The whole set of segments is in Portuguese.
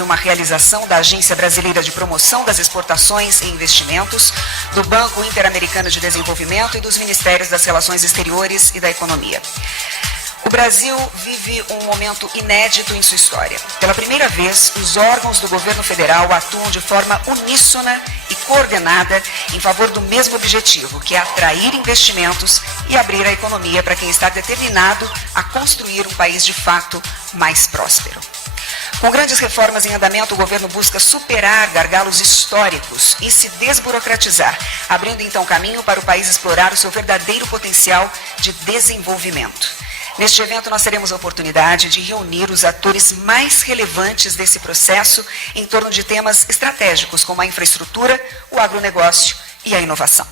Uma realização da Agência Brasileira de Promoção das Exportações e Investimentos, do Banco Interamericano de Desenvolvimento e dos Ministérios das Relações Exteriores e da Economia. O Brasil vive um momento inédito em sua história. Pela primeira vez, os órgãos do governo federal atuam de forma uníssona e coordenada em favor do mesmo objetivo, que é atrair investimentos e abrir a economia para quem está determinado a construir um país de fato mais próspero. Com grandes reformas em andamento, o governo busca superar gargalos históricos e se desburocratizar, abrindo então caminho para o país explorar o seu verdadeiro potencial de desenvolvimento. Neste evento, nós teremos a oportunidade de reunir os atores mais relevantes desse processo em torno de temas estratégicos, como a infraestrutura, o agronegócio e a inovação.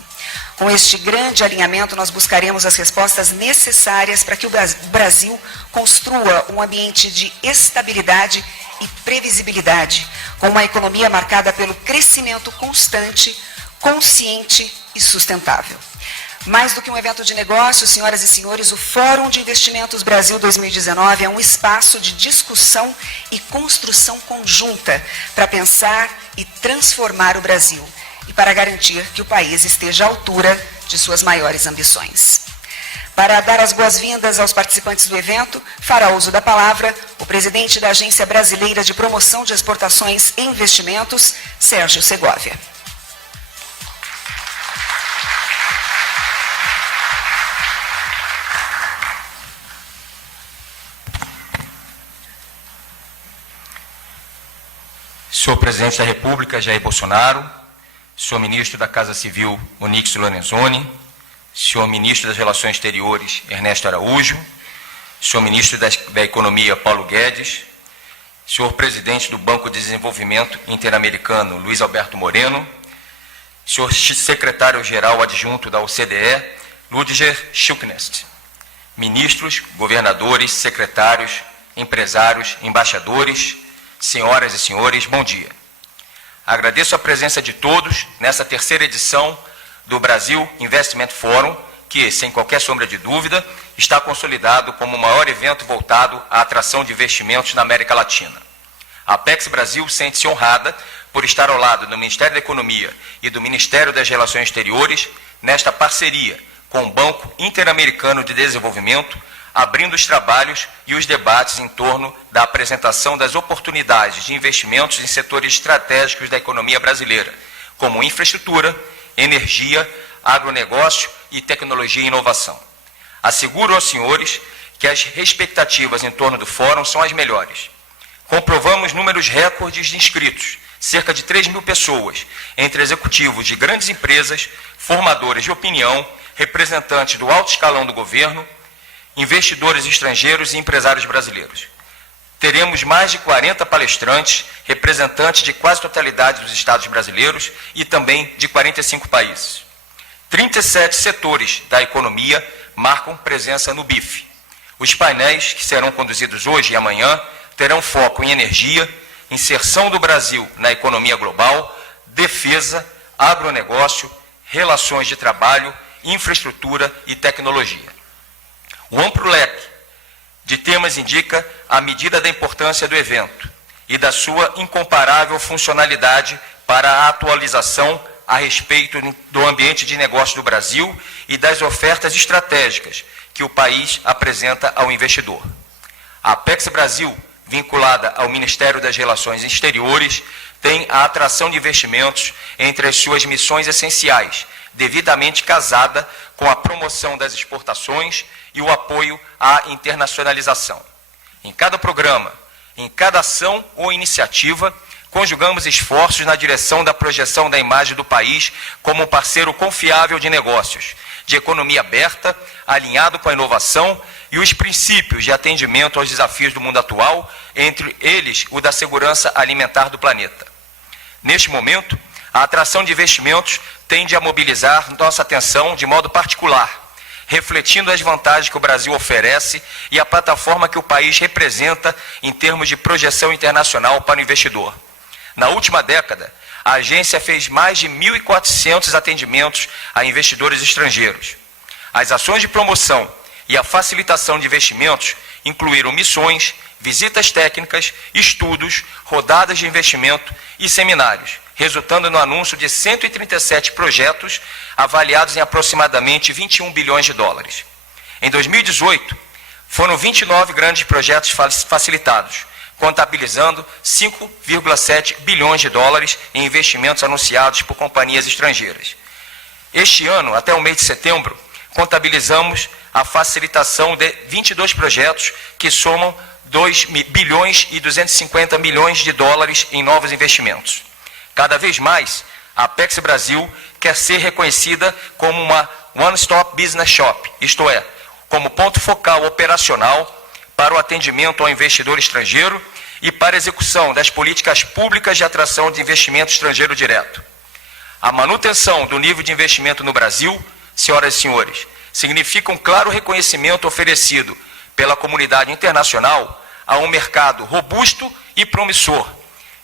Com este grande alinhamento, nós buscaremos as respostas necessárias para que o Brasil construa um ambiente de estabilidade e previsibilidade, com uma economia marcada pelo crescimento constante, consciente e sustentável. Mais do que um evento de negócios, senhoras e senhores, o Fórum de Investimentos Brasil 2019 é um espaço de discussão e construção conjunta para pensar e transformar o Brasil e para garantir que o país esteja à altura de suas maiores ambições. Para dar as boas-vindas aos participantes do evento, fará uso da palavra o presidente da Agência Brasileira de Promoção de Exportações e Investimentos, Sérgio Segovia. Senhor Presidente da República, Jair Bolsonaro, senhor Ministro da Casa Civil, Onyx Lorenzoni, senhor Ministro das Relações Exteriores, Ernesto Araújo, senhor Ministro da Economia, Paulo Guedes, senhor Presidente do Banco de Desenvolvimento Interamericano, Luiz Alberto Moreno, senhor Secretário-Geral Adjunto da OCDE, Ludger Schuknest, ministros, governadores, secretários, empresários, embaixadores, senhoras e senhores, bom dia. Agradeço a presença de todos nessa terceira edição do Brasil Investment Forum, que, sem qualquer sombra de dúvida, está consolidado como o maior evento voltado à atração de investimentos na América Latina. A Apex Brasil sente-se honrada por estar ao lado do Ministério da Economia e do Ministério das Relações Exteriores nesta parceria com o Banco Interamericano de Desenvolvimento, abrindo os trabalhos e os debates em torno da apresentação das oportunidades de investimentos em setores estratégicos da economia brasileira, como infraestrutura, energia, agronegócio e tecnologia e inovação. Asseguro aos senhores que as expectativas em torno do fórum são as melhores. Comprovamos números recordes de inscritos, cerca de 3.000 pessoas, entre executivos de grandes empresas, formadores de opinião, representantes do alto escalão do governo, investidores estrangeiros e empresários brasileiros. Teremos mais de 40 palestrantes, representantes de quase totalidade dos estados brasileiros e também de 45 países. 37 setores da economia marcam presença no BIF. Os painéis, que serão conduzidos hoje e amanhã, terão foco em energia, inserção do Brasil na economia global, defesa, agronegócio, relações de trabalho, infraestrutura e tecnologia. O amplo leque de temas indica a medida da importância do evento e da sua incomparável funcionalidade para a atualização a respeito do ambiente de negócio do Brasil e das ofertas estratégicas que o país apresenta ao investidor. A Apex Brasil, vinculada ao Ministério das Relações Exteriores, tem a atração de investimentos entre as suas missões essenciais, devidamente casada com a promoção das exportações e o apoio à internacionalização. Em cada programa, em cada ação ou iniciativa, conjugamos esforços na direção da projeção da imagem do país como um parceiro confiável de negócios, de economia aberta, alinhado com a inovação e os princípios de atendimento aos desafios do mundo atual, entre eles o da segurança alimentar do planeta. Neste momento, a atração de investimentos tende a mobilizar nossa atenção de modo particular, refletindo as vantagens que o Brasil oferece e a plataforma que o país representa em termos de projeção internacional para o investidor. Na última década, a agência fez mais de 1.400 atendimentos a investidores estrangeiros. As ações de promoção e a facilitação de investimentos incluíram missões, visitas técnicas, estudos, rodadas de investimento e seminários, resultando no anúncio de 137 projetos avaliados em aproximadamente 21 bilhões de dólares. Em 2018, foram 29 grandes projetos facilitados, contabilizando 5,7 bilhões de dólares em investimentos anunciados por companhias estrangeiras. Este ano, até o mês de setembro, contabilizamos a facilitação de 22 projetos que somam 2 bilhões e 250 milhões de dólares em novos investimentos. Cada vez mais, a Apex Brasil quer ser reconhecida como uma one-stop business shop, isto é, como ponto focal operacional para o atendimento ao investidor estrangeiro e para a execução das políticas públicas de atração de investimento estrangeiro direto. A manutenção do nível de investimento no Brasil, senhoras e senhores, significa um claro reconhecimento oferecido pela comunidade internacional a um mercado robusto e promissor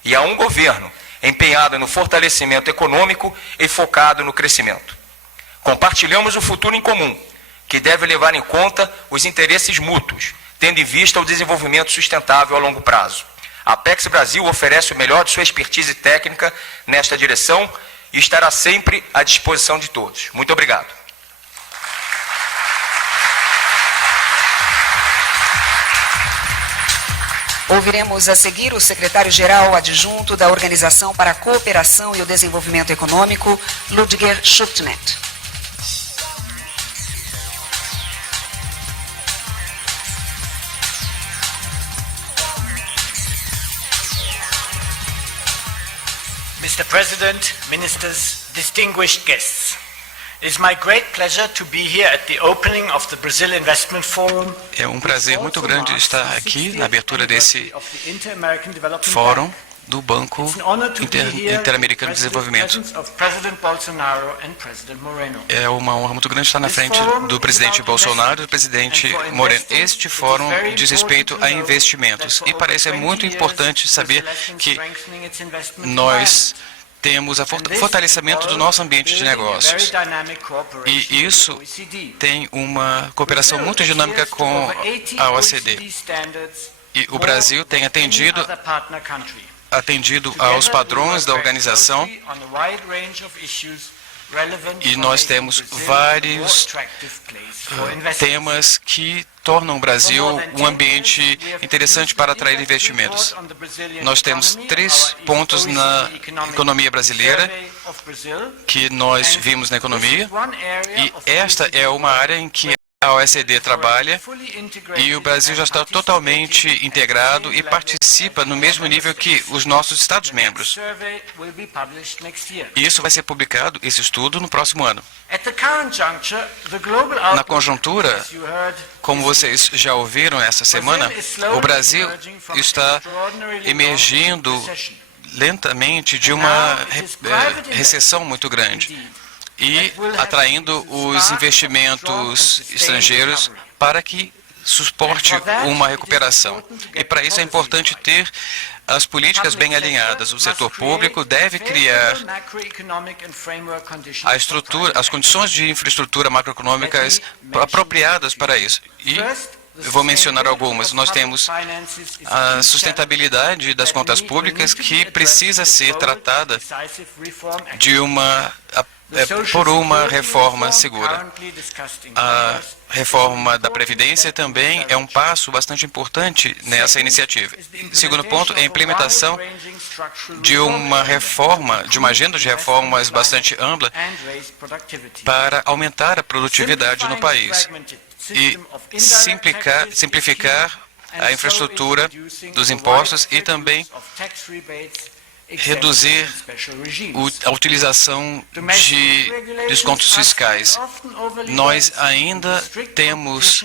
e a um governo empenhado no fortalecimento econômico e focado no crescimento. Compartilhamos o futuro em comum, que deve levar em conta os interesses mútuos, tendo em vista o desenvolvimento sustentável a longo prazo. A Apex Brasil oferece o melhor de sua expertise técnica nesta direção e estará sempre à disposição de todos. Muito obrigado. Ouviremos a seguir o secretário-geral adjunto da Organização para a Cooperação e o Desenvolvimento Econômico, Ludger Schuptnet. Mr. President, Ministers, distinguished guests, it is my great pleasure to be here at the opening of the Brazil Investment Forum. É um prazer muito grande estar aqui na abertura desse fórum do Banco Interamericano de Desenvolvimento. É uma honra muito grande estar na frente do presidente Bolsonaro e do presidente Moreno. Este fórum diz respeito a investimentos e parece muito importante saber que nós temos o fortalecimento do nosso ambiente de negócios. E isso tem uma cooperação muito dinâmica com a OECD. E o Brasil tem atendido aos padrões da organização e nós temos vários temas que tornam o Brasil um ambiente interessante para atrair investimentos. Nós temos 3 pontos na economia brasileira que nós vimos na economia e esta é uma área em que a OECD trabalha e o Brasil já está totalmente integrado e participa no mesmo nível que os nossos Estados-membros. E isso vai ser publicado, esse estudo, no próximo ano. Na conjuntura, como vocês já ouviram essa semana, o Brasil está emergindo lentamente de uma recessão muito grande e atraindo os investimentos estrangeiros para que suporte uma recuperação. E para isso é importante ter as políticas bem alinhadas. O setor público deve criar a estrutura, as condições de infraestrutura macroeconômicas apropriadas para isso. E eu vou mencionar algumas. Nós temos a sustentabilidade das contas públicas que precisa ser tratada por uma reforma segura. A reforma da Previdência também é um passo bastante importante nessa iniciativa. Segundo ponto é a implementação de uma reforma, de uma agenda de reformas bastante ampla para aumentar a produtividade no país e simplificar a infraestrutura dos impostos e também reduzir a utilização de descontos fiscais. Nós ainda temos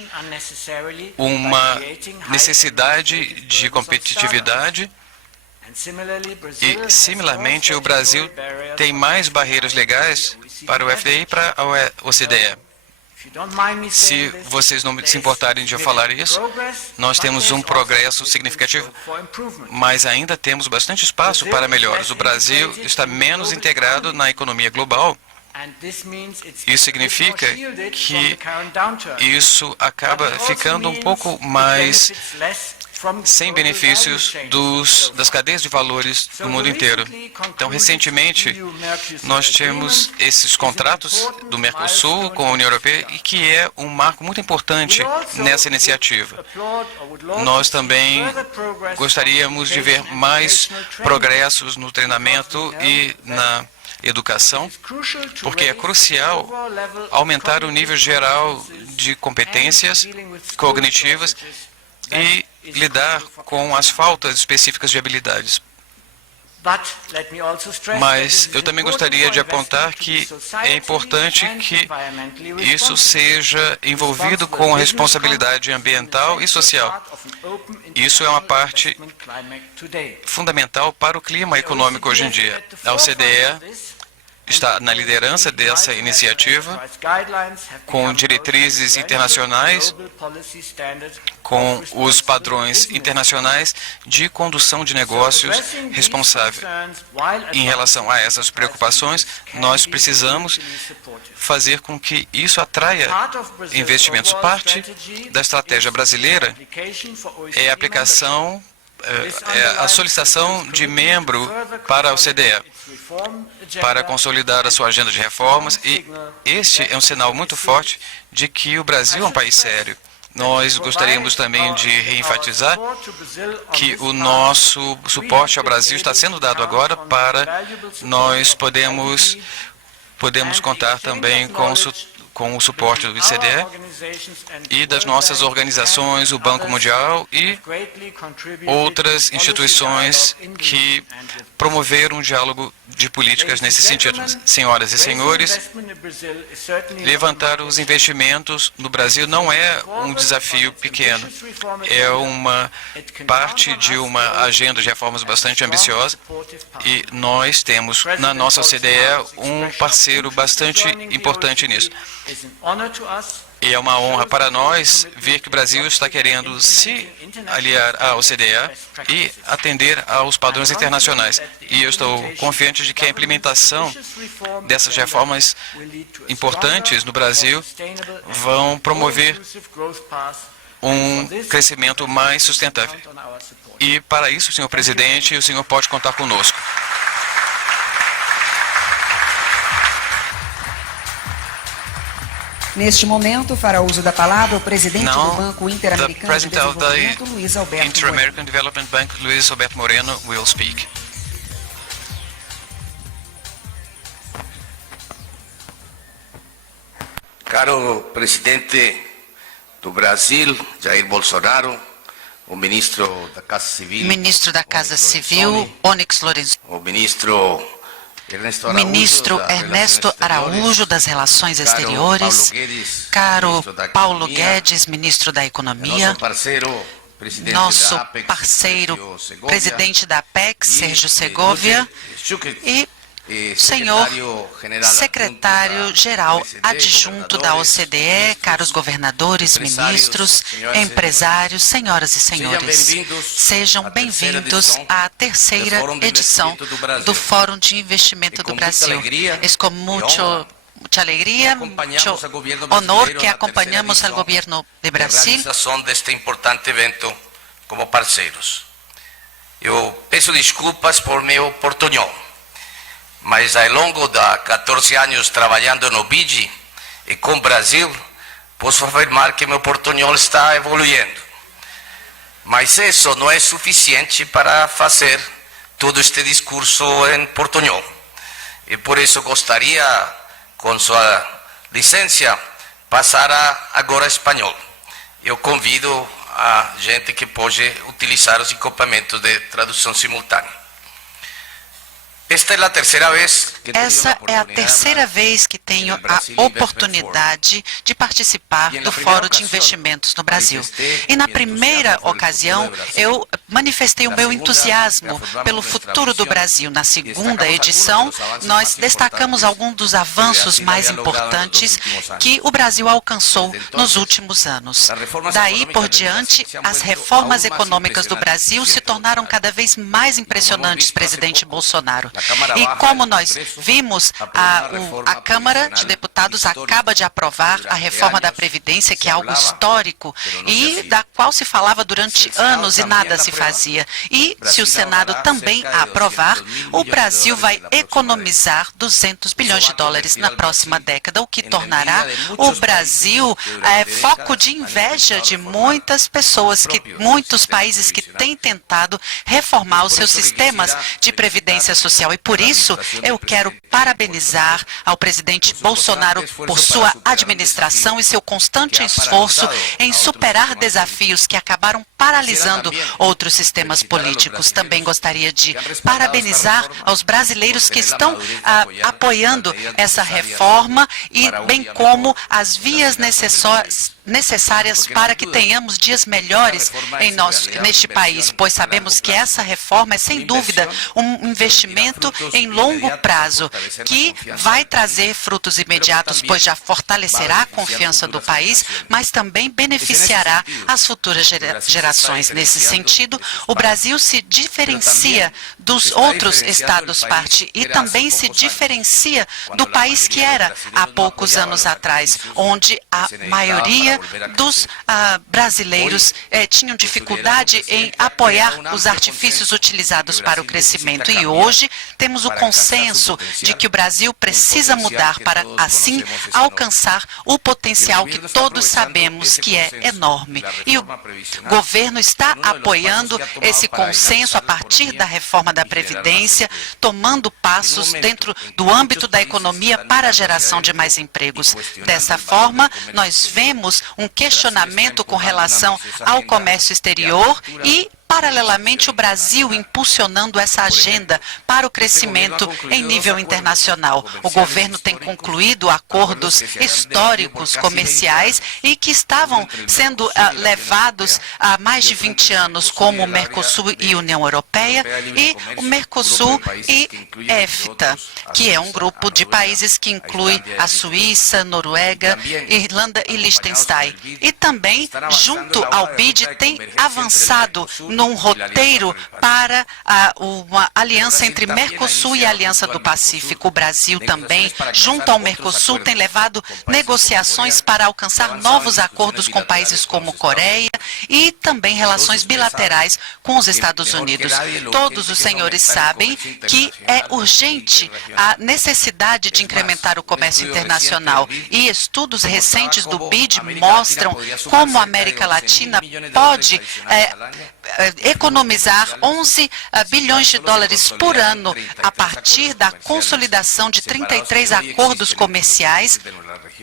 uma necessidade de competitividade e, similarmente, o Brasil tem mais barreiras legais para o FDI e para a OCDE. Se vocês não se importarem de eu falar isso, nós temos um progresso significativo, mas ainda temos bastante espaço para melhoras. O Brasil está menos integrado na economia global. Isso significa que isso acaba ficando um pouco mais sem benefícios das cadeias de valores no mundo inteiro. Então, recentemente, nós temos esses contratos do Mercosul com a União Europeia e que é um marco muito importante nessa iniciativa. Nós também gostaríamos de ver mais progressos no treinamento e na educação, porque é crucial aumentar o nível geral de competências cognitivas e lidar com as faltas específicas de habilidades. Mas eu também gostaria de apontar que é importante que isso seja envolvido com a responsabilidade ambiental e social. Isso é uma parte fundamental para o clima econômico hoje em dia. A OCDE está na liderança dessa iniciativa, com diretrizes internacionais, com os padrões internacionais de condução de negócios responsável. Em relação a essas preocupações, nós precisamos fazer com que isso atraia investimentos. Parte da estratégia brasileira é a aplicação, a solicitação de membro para a OCDE, para consolidar a sua agenda de reformas, e este é um sinal muito forte de que o Brasil é um país sério. Nós gostaríamos também de reenfatizar que o nosso suporte ao Brasil está sendo dado agora para nós podemos contar também com o suporte do ICDE e das nossas organizações, o Banco Mundial e outras instituições que promoveram um diálogo de políticas nesse sentido. Senhoras e senhores, levantar os investimentos no Brasil não é um desafio pequeno. É uma parte de uma agenda de reformas bastante ambiciosa e nós temos na nossa OCDE um parceiro bastante importante nisso. E é uma honra para nós ver que o Brasil está querendo se aliar à OCDE e atender aos padrões internacionais. E eu estou confiante de que a implementação dessas reformas importantes no Brasil vão promover um crescimento mais sustentável. E para isso, senhor presidente, o senhor pode contar conosco. Neste momento, fará uso da palavra o presidente do Banco Interamericano de Desenvolvimento, Luiz Alberto Moreno, will speak. Caro presidente do Brasil, Jair Bolsonaro, o ministro da Casa Civil, Onyx Lorenzoni, o ministro Ernesto Araújo, das Relações Exteriores, caro Paulo Guedes, ministro da Economia, nosso parceiro, presidente da APEC, Sérgio Segovia, e senhor secretário-geral adjunto da OCDE, caros governadores, ministros, empresários, senhoras e senhores, sejam bem-vindos à terceira edição do Fórum de Investimento do Brasil. Es com muita alegria, muito honor que acompanhamos o governo de Brasil deste importante evento como parceiros. Eu peço desculpas por meu portunhol, mas ao longo de 14 anos trabalhando no BID e com o Brasil, posso afirmar que meu portunhol está evoluindo. Mas isso não é suficiente para fazer todo este discurso em portunhol. E por isso gostaria, com sua licença, passar agora a espanhol. Eu convido a gente que pode utilizar os equipamentos de tradução simultânea. Essa é a terceira vez que tenho a oportunidade de participar do Fórum de Investimentos no Brasil. E na primeira ocasião, eu manifestei o meu entusiasmo pelo futuro do Brasil. Na segunda edição, nós destacamos alguns dos avanços mais importantes que o Brasil alcançou nos últimos anos. Daí por diante, as reformas econômicas do Brasil se tornaram cada vez mais impressionantes, presidente Bolsonaro. E como nós vimos a Câmara de Deputados acaba de aprovar a reforma da Previdência, que é algo histórico e da qual se falava durante anos e nada se fazia. E se o Senado também a aprovar, o Brasil vai economizar 200 bilhões de dólares na próxima década, o que tornará o Brasil foco de inveja de muitas pessoas, muitos países que têm tentado reformar os seus sistemas de previdência social. E por isso eu quero parabenizar ao presidente Bolsonaro por sua administração e seu constante esforço em superar desafios que acabaram paralisando outros sistemas políticos. Também gostaria de parabenizar aos brasileiros que estão apoiando essa reforma e bem como as vias necessárias para que tenhamos dias melhores neste país, pois sabemos que essa reforma é, sem dúvida, um investimento em longo prazo, que vai trazer frutos imediatos, pois já fortalecerá a confiança do país, mas também beneficiará as futuras gerações. Nesse sentido, o Brasil se diferencia dos outros Estados-parte e também se diferencia do país que era há poucos anos atrás, onde a maioria dos brasileiros tinham dificuldade em apoiar os artifícios utilizados para o crescimento. E hoje temos o consenso de que o Brasil precisa mudar para, assim, alcançar o potencial que todos sabemos que é enorme. E o governo está apoiando esse consenso a partir da reforma da Previdência, tomando passos dentro do âmbito da economia para a geração de mais empregos. Dessa forma, nós vemos um questionamento com relação ao comércio exterior e, paralelamente, o Brasil impulsionando essa agenda para o crescimento em nível internacional. O governo tem concluído acordos históricos comerciais e que estavam sendo levados há mais de 20 anos, como o Mercosul e a União Europeia, e o Mercosul e EFTA, que é um grupo de países que inclui a Suíça, Noruega, Irlanda e Liechtenstein. E também, junto ao BID, tem avançado num roteiro para uma aliança entre Mercosul e a Aliança do Pacífico. O Brasil também, junto ao Mercosul, tem levado negociações para alcançar novos acordos com países como Coreia e também relações bilaterais com os Estados Unidos. Todos os senhores sabem que é urgente a necessidade de incrementar o comércio internacional e estudos recentes do BID mostram como a América Latina pode economizar 11 bilhões de dólares por ano a partir da consolidação de 33 acordos comerciais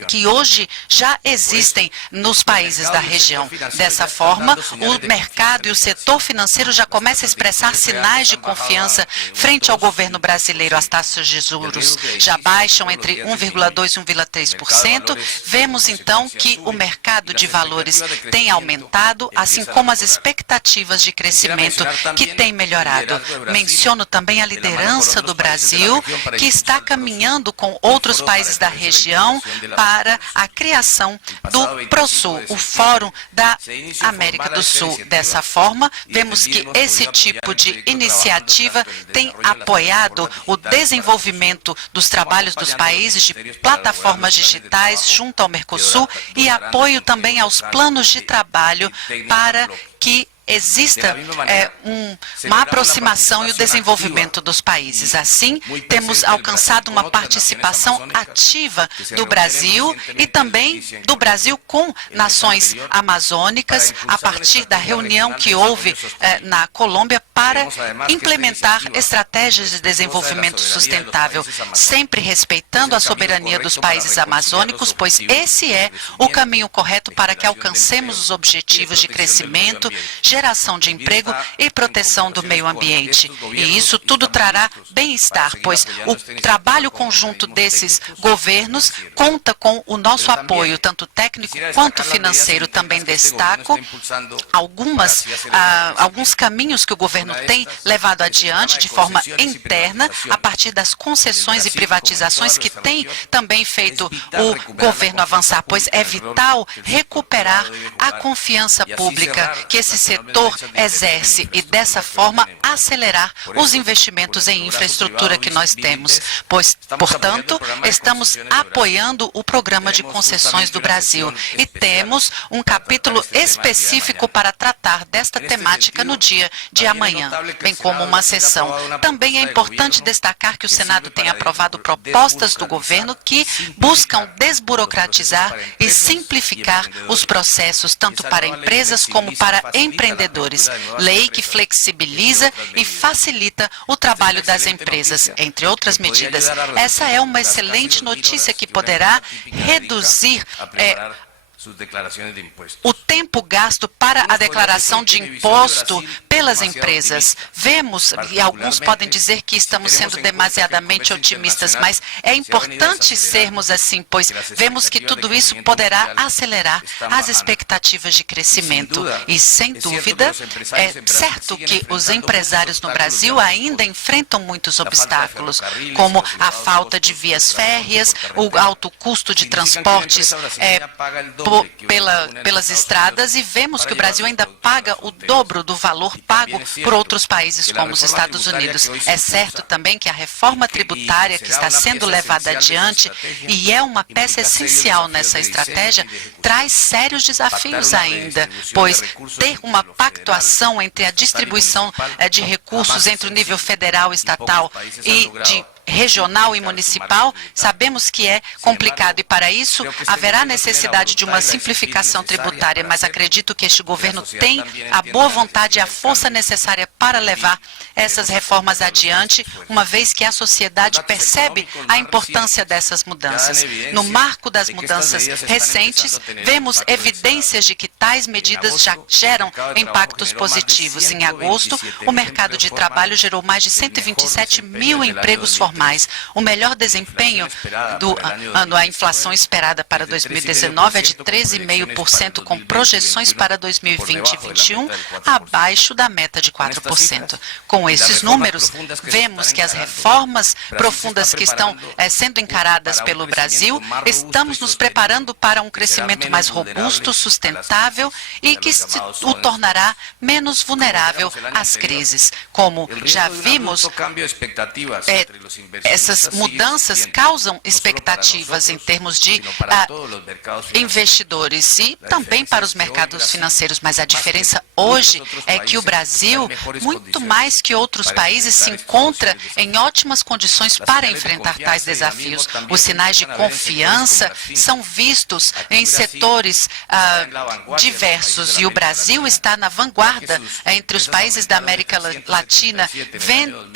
que hoje já existem nos países da região. Dessa forma, o mercado e o setor financeiro já começam a expressar sinais de confiança frente ao governo brasileiro. As taxas de juros já baixam entre 1,2% e 1,3%. Vemos, então, que o mercado de valores tem aumentado, assim como as expectativas de crescimento que tem melhorado. Menciono também a liderança do Brasil, que está caminhando com outros países da região para a criação do ProSul, o Fórum da América do Sul. Dessa forma, vemos que esse tipo de iniciativa tem apoiado o desenvolvimento dos trabalhos dos países de plataformas digitais junto ao Mercosul e apoio também aos planos de trabalho para que exista uma aproximação e o desenvolvimento dos países. Assim, temos alcançado uma participação ativa do Brasil e também do Brasil com nações amazônicas, a partir da reunião que houve na Colômbia para implementar estratégias de desenvolvimento sustentável, sempre respeitando a soberania dos países amazônicos, pois esse é o caminho correto para que alcancemos os objetivos de crescimento, geração de emprego e proteção do meio ambiente. E isso tudo trará bem-estar, pois o trabalho conjunto desses governos conta com o nosso apoio, tanto técnico quanto financeiro. Também destaco alguns caminhos que o governo tem levado adiante de forma interna, a partir das concessões e privatizações que tem também feito o governo avançar, pois é vital recuperar a confiança pública, que esse setor setor exerce e, dessa forma, acelerar os investimentos em infraestrutura que nós temos, pois, portanto, estamos apoiando o Programa de Concessões do Brasil e temos um capítulo específico para tratar desta temática no dia de amanhã, bem como uma sessão. Também é importante destacar que o Senado tem aprovado propostas do governo que buscam desburocratizar e simplificar os processos, tanto para empresas como para empreendedores. Lei que flexibiliza e facilita o trabalho das empresas, entre outras medidas. Essa é uma excelente notícia que poderá reduzir o tempo gasto para a declaração de imposto pelas empresas. Vemos, e alguns podem dizer que estamos sendo demasiadamente otimistas, mas é importante sermos assim, pois vemos que tudo isso poderá acelerar as expectativas de crescimento. E, sem dúvida, é certo que os empresários no Brasil ainda enfrentam muitos obstáculos, como a falta de vias férreas, o alto custo de transportes pelas estradas, e vemos que o Brasil ainda paga o dobro do valor pago por outros países como os Estados Unidos. É certo também que a reforma tributária que está sendo levada adiante, e é uma peça essencial nessa estratégia, traz sérios desafios ainda, pois ter uma pactuação entre a distribuição de recursos entre o nível federal, estatal e de regional e municipal, sabemos que é complicado e, para isso, haverá necessidade de uma simplificação tributária, mas acredito que este governo tem a boa vontade e a força necessária para levar essas reformas adiante, uma vez que a sociedade percebe a importância dessas mudanças. No marco das mudanças recentes, vemos evidências de que tais medidas já geram impactos positivos. Em agosto, o mercado de trabalho gerou mais de 127 mil empregos formais. O melhor desempenho do ano, a inflação esperada para 2019 é de 13,5%, com projeções para 2020 e 2021 abaixo da meta de 4%. Com esses números, vemos que as reformas profundas que estão sendo encaradas pelo Brasil, estamos nos preparando para um crescimento mais robusto, sustentável e que o tornará menos vulnerável às crises. Como já vimos, essas mudanças causam expectativas em termos de investidores e também para os mercados financeiros, mas a diferença hoje é que o Brasil, muito mais que outros países, se encontra em ótimas condições para enfrentar tais desafios. Os sinais de confiança são vistos em setores diversos e o Brasil está na vanguarda entre os países da América Latina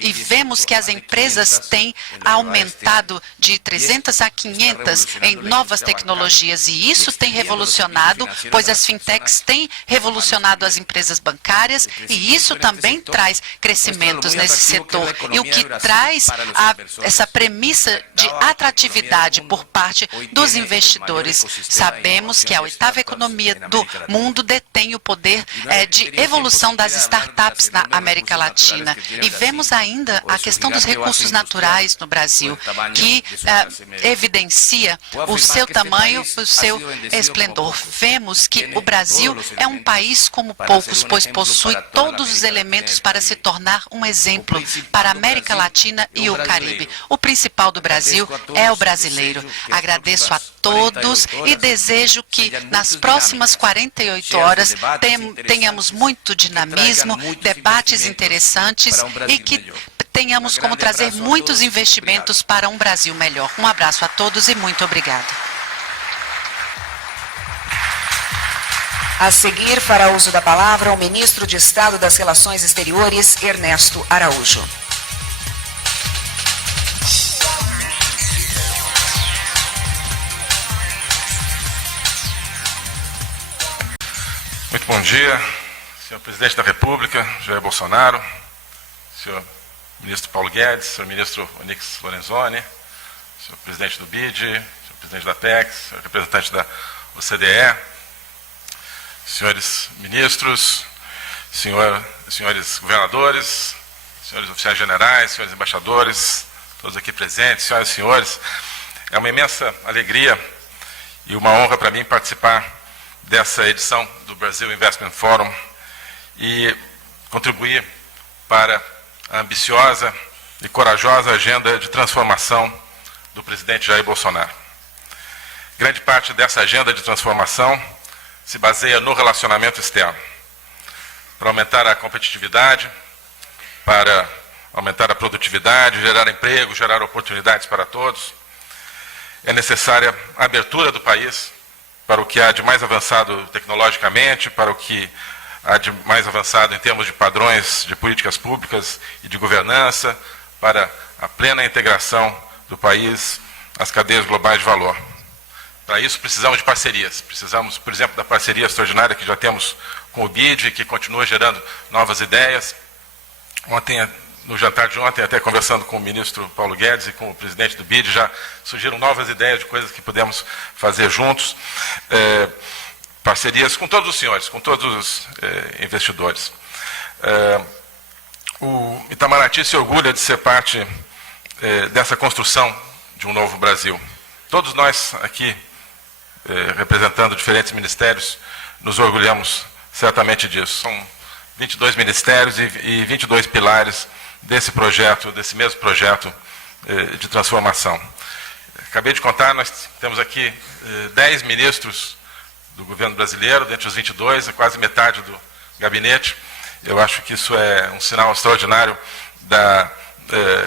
e vemos que as empresas têm aumentado de 300 a 500 em novas tecnologias, e isso tem revolucionado, pois as fintechs têm revolucionado as empresas bancárias, e isso também traz crescimentos nesse setor. E o que traz essa premissa de atratividade por parte dos investidores. Sabemos que a oitava economia do mundo detém o poder de evolução das startups na América Latina. E vemos ainda a questão dos recursos naturais no Brasil, que evidencia o seu tamanho, o seu esplendor. Vemos que o Brasil é um país como poucos, pois possui todos os elementos para se tornar um exemplo para a América Latina e o Caribe. O principal do Brasil é o brasileiro. Agradeço a todos e desejo que nas próximas 48 horas tenhamos muito dinamismo, debates interessantes e que tenhamos como trazer muitos investimentos para um Brasil melhor. Um abraço a todos e muito obrigado. A seguir, fará uso da palavra o ministro de Estado das Relações Exteriores, Ernesto Araújo. Muito bom dia, senhor presidente da República, Jair Bolsonaro, senhor ministro Paulo Guedes, senhor ministro Onyx Lorenzoni, senhor presidente do BID, senhor presidente da Apex, senhor representante da OCDE, senhores ministros, senhores governadores, senhores oficiais generais, senhores embaixadores, todos aqui presentes, senhoras e senhores, é uma imensa alegria e uma honra para mim participar dessa edição do Brazil Investment Forum e contribuir para a ambiciosa e corajosa agenda de transformação do presidente Jair Bolsonaro. Grande parte dessa agenda de transformação se baseia no relacionamento externo, para aumentar a competitividade, para aumentar a produtividade, gerar emprego, gerar oportunidades para todos. É necessária a abertura do país para o que há de mais avançado tecnologicamente, para o que há de mais avançado em termos de padrões de políticas públicas e de governança, para a plena integração do país às cadeias globais de valor. Para isso precisamos de parcerias. Precisamos, por exemplo, da parceria extraordinária que já temos com o BID, que continua gerando novas ideias. Ontem, no jantar de ontem, até conversando com o ministro Paulo Guedes e com o presidente do BID, já surgiram novas ideias de coisas que podemos fazer juntos. Parcerias com todos os senhores, com todos os investidores. O Itamaraty se orgulha de ser parte dessa construção de um novo Brasil. Todos nós aqui, representando diferentes ministérios, nos orgulhamos certamente disso. São 22 ministérios e 22 pilares desse projeto, desse mesmo projeto de transformação. Acabei de contar, nós temos aqui 10 ministros do governo brasileiro, dentre os 22, é quase metade do gabinete. Eu acho que isso é um sinal extraordinário da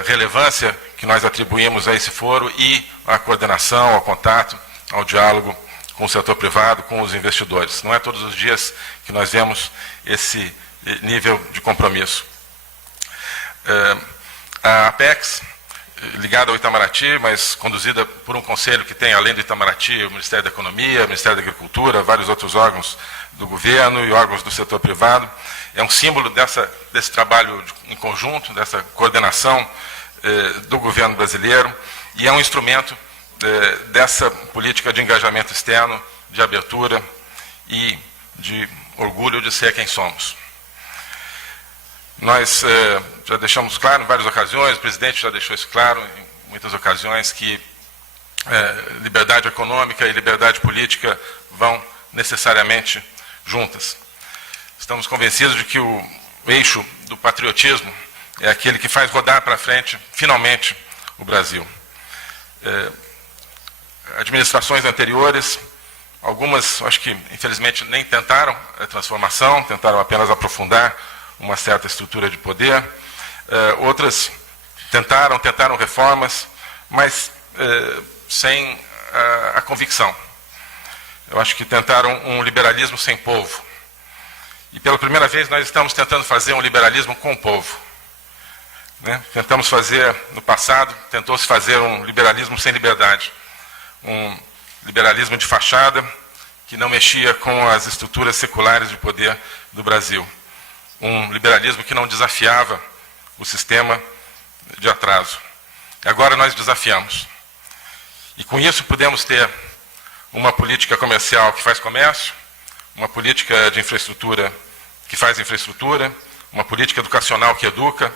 relevância que nós atribuímos a esse foro e à coordenação, ao contato, ao diálogo com o setor privado, com os investidores. Não é todos os dias que nós vemos esse nível de compromisso. A Apex, ligada ao Itamaraty, mas conduzida por um conselho que tem, além do Itamaraty, o Ministério da Economia, o Ministério da Agricultura, vários outros órgãos do governo e órgãos do setor privado, é um símbolo desse trabalho em conjunto, dessa coordenação do governo brasileiro, e é um instrumento dessa política de engajamento externo, de abertura e de orgulho de ser quem somos. Nós já deixamos claro em várias ocasiões, o presidente já deixou isso claro em muitas ocasiões, que liberdade econômica e liberdade política vão necessariamente juntas. Estamos convencidos de que o eixo do patriotismo é aquele que faz rodar para frente, finalmente, o Brasil. Administrações anteriores, algumas, acho que, infelizmente, nem tentaram a transformação, tentaram apenas aprofundar uma certa estrutura de poder. Outras tentaram reformas, mas sem a convicção. Eu acho que tentaram um liberalismo sem povo. E pela primeira vez nós estamos tentando fazer um liberalismo com o povo. Tentamos fazer, no passado, tentou-se fazer um liberalismo sem liberdade. Um liberalismo de fachada que não mexia com as estruturas seculares de poder do Brasil. Um liberalismo que não desafiava o sistema de atraso. E agora nós desafiamos. E com isso podemos ter uma política comercial que faz comércio, uma política de infraestrutura que faz infraestrutura, uma política educacional que educa,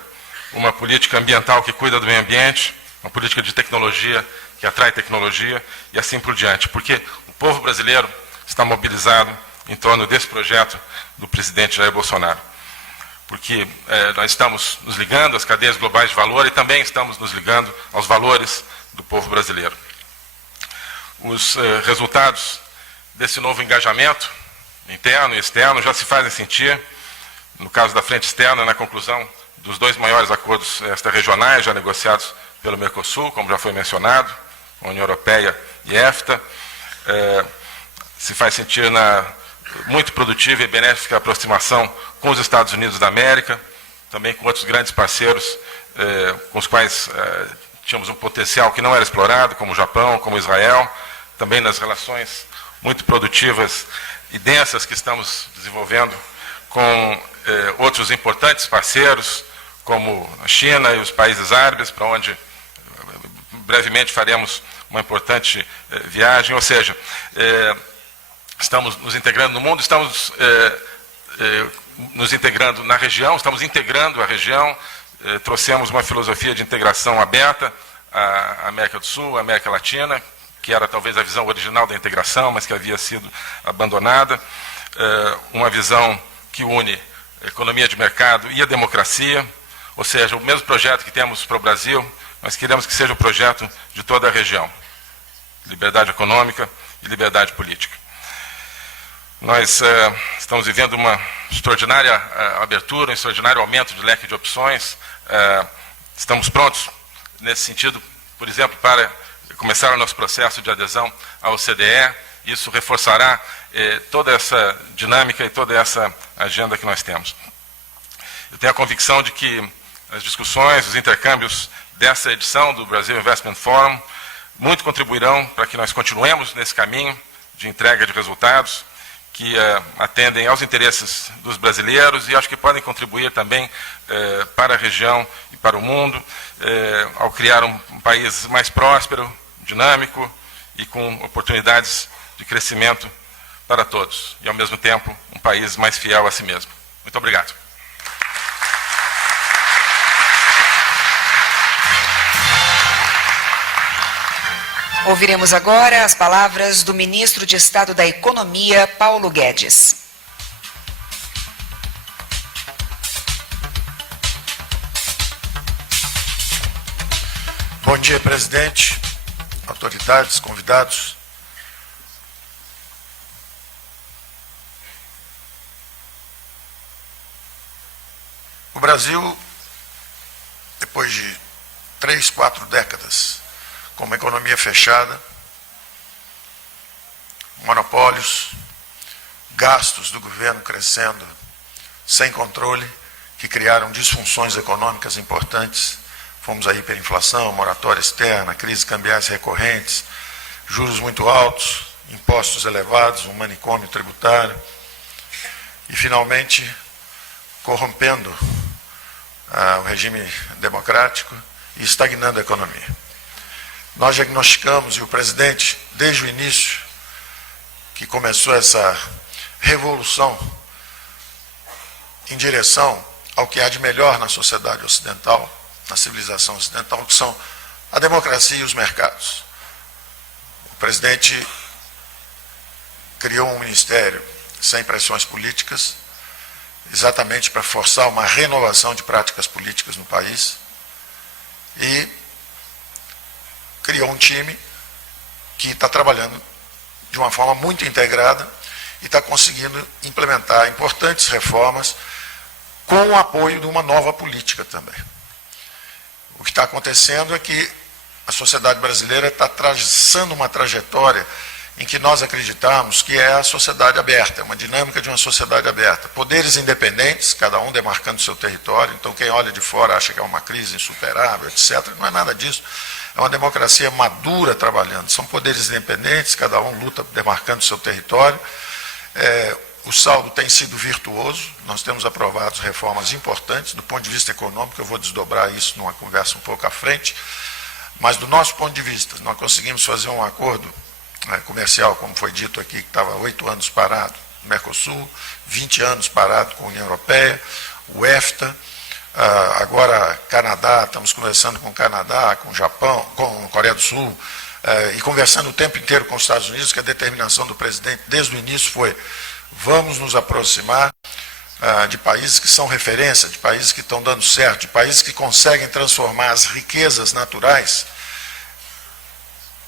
uma política ambiental que cuida do meio ambiente, uma política de tecnologia que atrai tecnologia e assim por diante. Porque o povo brasileiro está mobilizado em torno desse projeto do presidente Jair Bolsonaro. Porque nós estamos nos ligando às cadeias globais de valor e também estamos nos ligando aos valores do povo brasileiro. Os resultados desse novo engajamento, interno e externo, já se fazem sentir, no caso da frente externa, na conclusão dos 2 maiores acordos extra-regionais já negociados pelo Mercosul, como já foi mencionado, a União Europeia e EFTA. Se faz sentir na muito produtiva e benéfica aproximação com os Estados Unidos da América, também com outros grandes parceiros com os quais tínhamos um potencial que não era explorado, como o Japão, como Israel, também nas relações muito produtivas e densas que estamos desenvolvendo com outros importantes parceiros, como a China e os países árabes, para onde brevemente faremos uma importante viagem. Ou seja, estamos nos integrando no mundo, estamos nos integrando na região, estamos integrando a região, trouxemos uma filosofia de integração aberta à América do Sul, à América Latina, que era talvez a visão original da integração, mas que havia sido abandonada, uma visão que une a economia de mercado e a democracia, ou seja, o mesmo projeto que temos para o Brasil, nós queremos que seja o projeto de toda a região. Liberdade econômica e liberdade política. Nós estamos vivendo uma extraordinária abertura, um extraordinário aumento de leque de opções. Estamos prontos, nesse sentido, por exemplo, para começar o nosso processo de adesão à OCDE. Isso reforçará toda essa dinâmica e toda essa agenda que nós temos. Eu tenho a convicção de que as discussões, os intercâmbios dessa edição do Brazil Investment Forum muito contribuirão para que nós continuemos nesse caminho de entrega de resultados que atendem aos interesses dos brasileiros e acho que podem contribuir também para a região e para o mundo, ao criar um país mais próspero, dinâmico e com oportunidades de crescimento para todos. E, ao mesmo tempo, um país mais fiel a si mesmo. Muito obrigado. Ouviremos agora as palavras do ministro de Estado da Economia, Paulo Guedes. Bom dia, presidente, autoridades, convidados. O Brasil, depois de 3, 4 décadas, com uma economia fechada, monopólios, gastos do governo crescendo sem controle, que criaram disfunções econômicas importantes. Fomos à hiperinflação, moratória externa, crises cambiais recorrentes, juros muito altos, impostos elevados, um manicômio tributário e, finalmente, corrompendo o regime democrático e estagnando a economia. Nós diagnosticamos, e o presidente, desde o início, que começou essa revolução em direção ao que há de melhor na sociedade ocidental, na civilização ocidental, que são a democracia e os mercados. O presidente criou um ministério sem pressões políticas, exatamente para forçar uma renovação de práticas políticas no país, e criou um time que está trabalhando de uma forma muito integrada e está conseguindo implementar importantes reformas com o apoio de uma nova política também. O que está acontecendo é que a sociedade brasileira está traçando uma trajetória em que nós acreditamos que é a sociedade aberta, é uma dinâmica de uma sociedade aberta. Poderes independentes, cada um demarcando seu território, então quem olha de fora acha que é uma crise insuperável, etc. Não é nada disso. É uma democracia madura trabalhando. São poderes independentes, cada um luta demarcando seu território. O saldo tem sido virtuoso, nós temos aprovado reformas importantes, do ponto de vista econômico, eu vou desdobrar isso numa conversa um pouco à frente, mas do nosso ponto de vista, nós conseguimos fazer um acordo comercial, como foi dito aqui, que estava 8 anos parado no Mercosul, 20 anos parado com a União Europeia, o EFTA, agora Canadá, estamos conversando com o Canadá, com o Japão, com a Coreia do Sul, e conversando o tempo inteiro com os Estados Unidos, que a determinação do presidente desde o início foi: vamos nos aproximar de países que são referência, de países que estão dando certo, de países que conseguem transformar as riquezas naturais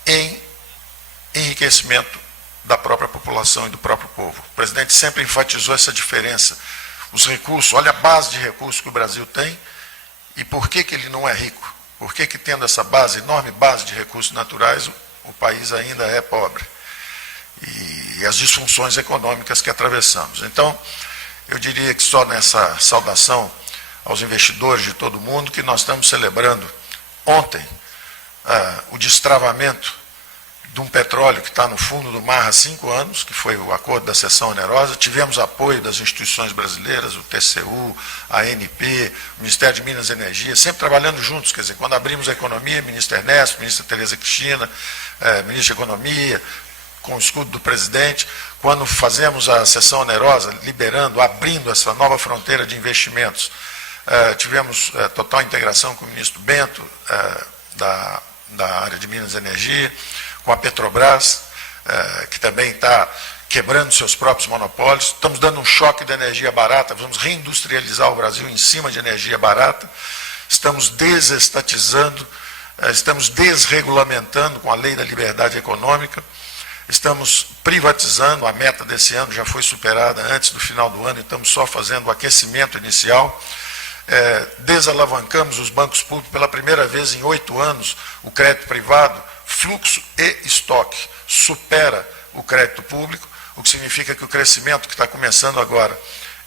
em enriquecimento da própria população e do próprio povo. O presidente sempre enfatizou essa diferença. Os recursos, olha a base de recursos que o Brasil tem e por que ele não é rico. Por que tendo essa base, enorme base de recursos naturais, o país ainda é pobre. E as disfunções econômicas que atravessamos. Então, eu diria que só nessa saudação aos investidores de todo mundo, que nós estamos celebrando ontem o destravamento de um petróleo que está no fundo do mar há 5 anos, que foi o acordo da cessão onerosa. Tivemos apoio das instituições brasileiras, o TCU, a ANP, o Ministério de Minas e Energia, sempre trabalhando juntos. Quer dizer, quando abrimos a economia, ministro Ernesto, ministra Tereza Cristina, ministro da Economia, com o escudo do presidente. Quando fazemos a cessão onerosa, liberando, abrindo essa nova fronteira de tivemos total integração com o ministro Bento, da área de Minas e Energia, com a Petrobras, que também quebrando seus próprios monopólios, estamos dando um choque de energia barata, vamos reindustrializar o Brasil em cima de energia barata, estamos desestatizando, estamos desregulamentando com a lei da liberdade econômica, estamos privatizando, a meta desse ano já foi superada antes do final do ano, estamos só fazendo o aquecimento inicial, desalavancamos os bancos públicos pela primeira vez em 8 anos, o crédito privado, fluxo e estoque supera o crédito público, o que significa que o crescimento que está começando agora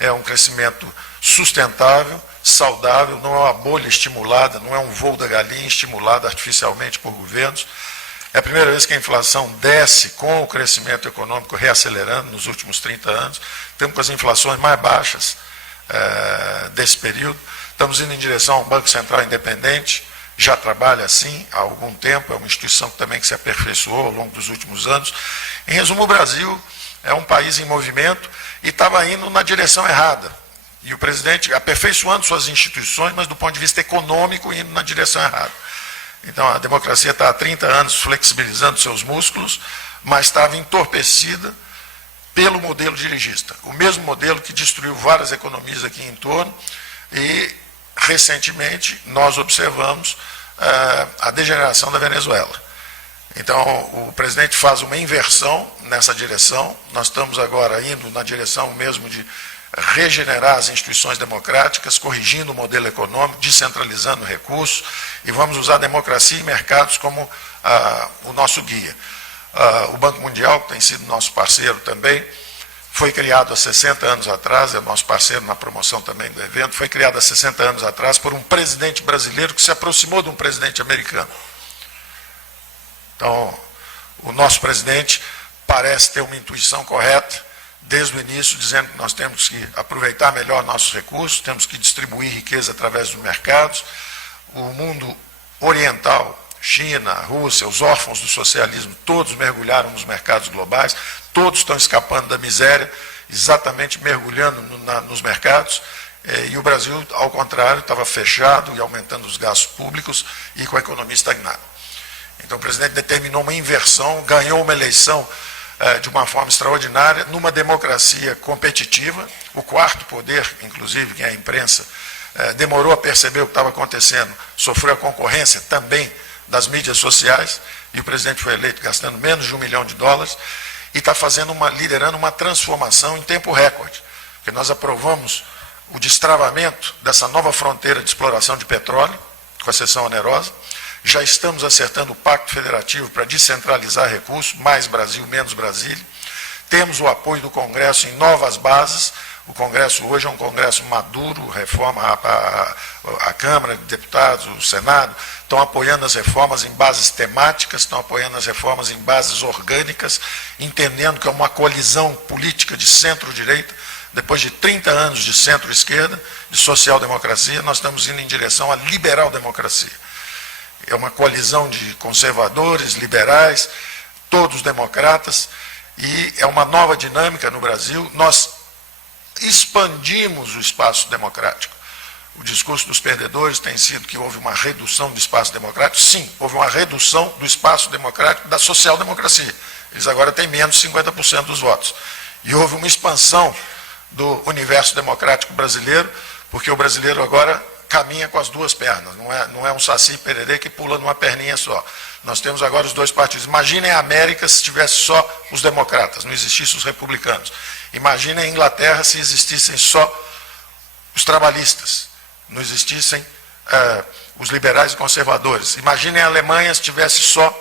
é um crescimento sustentável, saudável, não é uma bolha estimulada, não é um voo da galinha estimulado artificialmente por governos. É a primeira vez que a inflação desce com o crescimento econômico reacelerando nos últimos 30 anos. Estamos com as inflações mais baixas desse período. Estamos indo em direção a um Banco Central independente, já trabalha assim há algum tempo, é uma instituição também que se aperfeiçoou ao longo dos últimos anos. Em resumo, o Brasil é um país em movimento e estava indo na direção errada. E o presidente aperfeiçoando suas instituições, mas do ponto de vista econômico, indo na direção errada. Então, a democracia está há 30 anos flexibilizando seus músculos, mas estava entorpecida pelo modelo dirigista. O mesmo modelo que destruiu várias economias aqui em torno e, recentemente, nós observamos a degeneração da Venezuela. Então, o presidente faz uma inversão nessa direção. Nós estamos agora indo na direção mesmo de regenerar as instituições democráticas, corrigindo o modelo econômico, descentralizando recursos, e vamos usar a democracia e mercados como o nosso guia. O Banco Mundial, que tem sido nosso parceiro também, foi criado há 60 anos atrás, é nosso parceiro na promoção também do evento, foi criado há 60 anos atrás por um presidente brasileiro que se aproximou de um presidente americano. Então, o nosso presidente parece ter uma intuição correta, desde o início, dizendo que nós temos que aproveitar melhor nossos recursos, temos que distribuir riqueza através dos mercados. O mundo oriental, China, Rússia, os órfãos do socialismo, todos mergulharam nos mercados globais, todos estão escapando da miséria, exatamente mergulhando nos mercados, e o Brasil, ao contrário, estava fechado e aumentando os gastos públicos e com a economia estagnada. Então o presidente determinou uma inversão, ganhou uma eleição de uma forma extraordinária, numa democracia competitiva. O quarto poder, inclusive, que é a imprensa, demorou a perceber o que estava acontecendo, sofreu a concorrência também das mídias sociais, e o presidente foi eleito gastando menos de $1 milhão, e está liderando uma transformação em tempo recorde, porque nós aprovamos o destravamento dessa nova fronteira de exploração de petróleo, com a cessão onerosa. Já estamos acertando o Pacto Federativo para descentralizar recursos, mais Brasil, menos Brasília. Temos o apoio do Congresso em novas bases. O Congresso hoje é um Congresso maduro, reforma a Câmara de Deputados, o Senado, estão apoiando as reformas em bases temáticas, estão apoiando as reformas em bases orgânicas, entendendo que é uma colisão política de centro-direita. Depois de 30 anos de centro-esquerda, de social-democracia, nós estamos indo em direção à liberal-democracia. É uma coalizão de conservadores, liberais, todos democratas, e é uma nova dinâmica no Brasil. Nós expandimos o espaço democrático. O discurso dos perdedores tem sido que houve uma redução do espaço democrático. Sim, houve uma redução do espaço democrático da social-democracia. Eles agora têm menos de 50% dos votos. E houve uma expansão do universo democrático brasileiro, porque o brasileiro agora caminha com as duas pernas, não é um saci pererê que pula numa perninha só. Nós temos agora os dois partidos. Imaginem a América se tivesse só os democratas, não existissem os republicanos. Imaginem a Inglaterra se existissem só os trabalhistas, não existissem os liberais e conservadores. Imaginem a Alemanha se tivesse só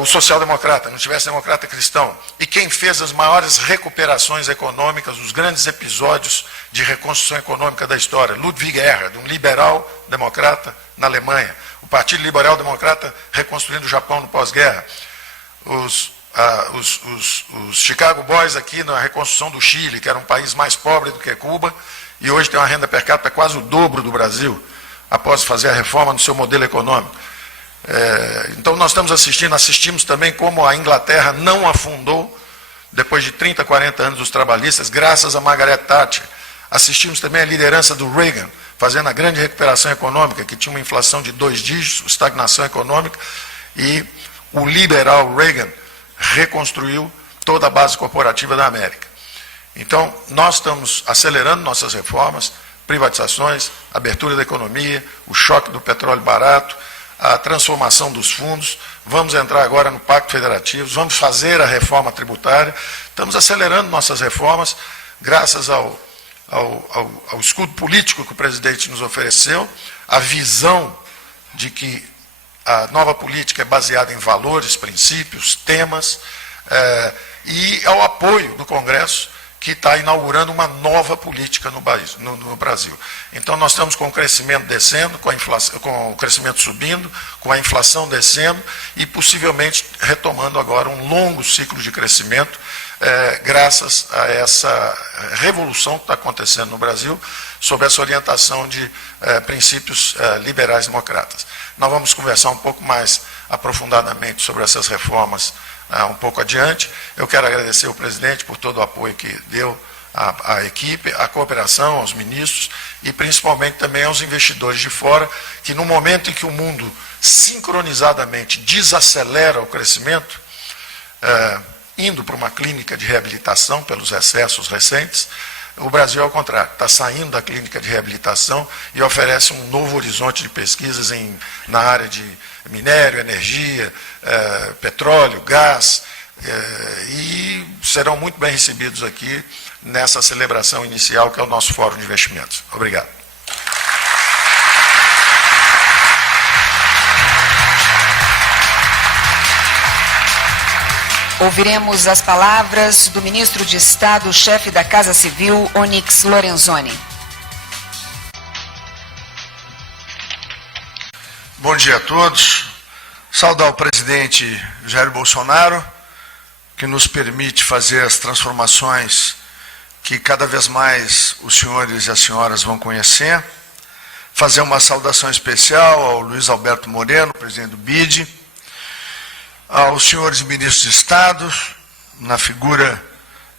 o social-democrata, não tivesse democrata cristão. E quem fez as maiores recuperações econômicas, os grandes episódios de reconstrução econômica da história? Ludwig Erhard, um liberal-democrata na Alemanha. O Partido Liberal-Democrata reconstruindo o Japão no pós-guerra. Os Chicago Boys aqui na reconstrução do Chile, que era um país mais pobre do que Cuba, e hoje tem uma renda per capita quase o dobro do Brasil, após fazer a reforma no seu modelo econômico. Então nós assistimos também como a Inglaterra não afundou, depois de 30, 40 anos dos trabalhistas, graças a Margaret Thatcher. Assistimos também a liderança do Reagan, fazendo a grande recuperação econômica, que tinha uma inflação de 2 dígitos, estagnação econômica, e o liberal Reagan reconstruiu toda a base corporativa da América. Então, nós estamos acelerando nossas reformas, privatizações, abertura da economia, o choque do petróleo barato, a transformação dos fundos, vamos entrar agora no Pacto Federativo, vamos fazer a reforma tributária, estamos acelerando nossas reformas, graças ao escudo político que o presidente nos ofereceu, a visão de que a nova política é baseada em valores, princípios, temas, e ao apoio do Congresso, que está inaugurando uma nova política no Brasil. Então, nós estamos com o crescimento descendo, com o crescimento subindo, com a inflação descendo e, possivelmente, retomando agora um longo ciclo de crescimento, graças a essa revolução que está acontecendo no Brasil, sob essa orientação de princípios liberais democratas. Nós vamos conversar um pouco mais aprofundadamente sobre essas reformas um pouco adiante. Eu quero agradecer ao presidente por todo o apoio que deu à equipe, à cooperação, aos ministros e principalmente também aos investidores de fora, que no momento em que o mundo sincronizadamente desacelera o crescimento, indo para uma clínica de reabilitação pelos excessos recentes, o Brasil, ao contrário, está saindo da clínica de reabilitação e oferece um novo horizonte de pesquisas na área de minério, energia, petróleo, gás, e serão muito bem recebidos aqui nessa celebração inicial que é o nosso Fórum de Investimentos. Obrigado. Ouviremos as palavras do ministro de Estado, chefe da Casa Civil, Onyx Lorenzoni. Bom dia a todos. Saudar o presidente Jair Bolsonaro, que nos permite fazer as transformações que cada vez mais os senhores e as senhoras vão conhecer. Fazer uma saudação especial ao Luiz Alberto Moreno, presidente do BID, aos senhores ministros de Estado, na figura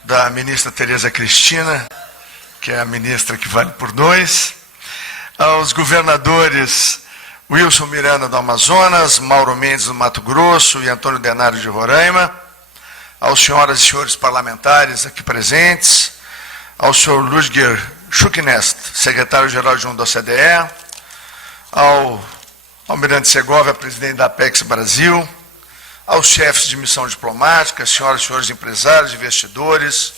da ministra Tereza Cristina, que é a ministra que vale por dois, aos governadores Wilson Miranda do Amazonas, Mauro Mendes do Mato Grosso e Antônio Denário de Roraima, aos senhoras e senhores parlamentares aqui presentes, ao senhor Ludger Schucknest, secretário-geral adjunto da OCDE, ao almirante Segovia, presidente da Apex Brasil, aos chefes de missão diplomática, senhoras e senhores empresários, investidores,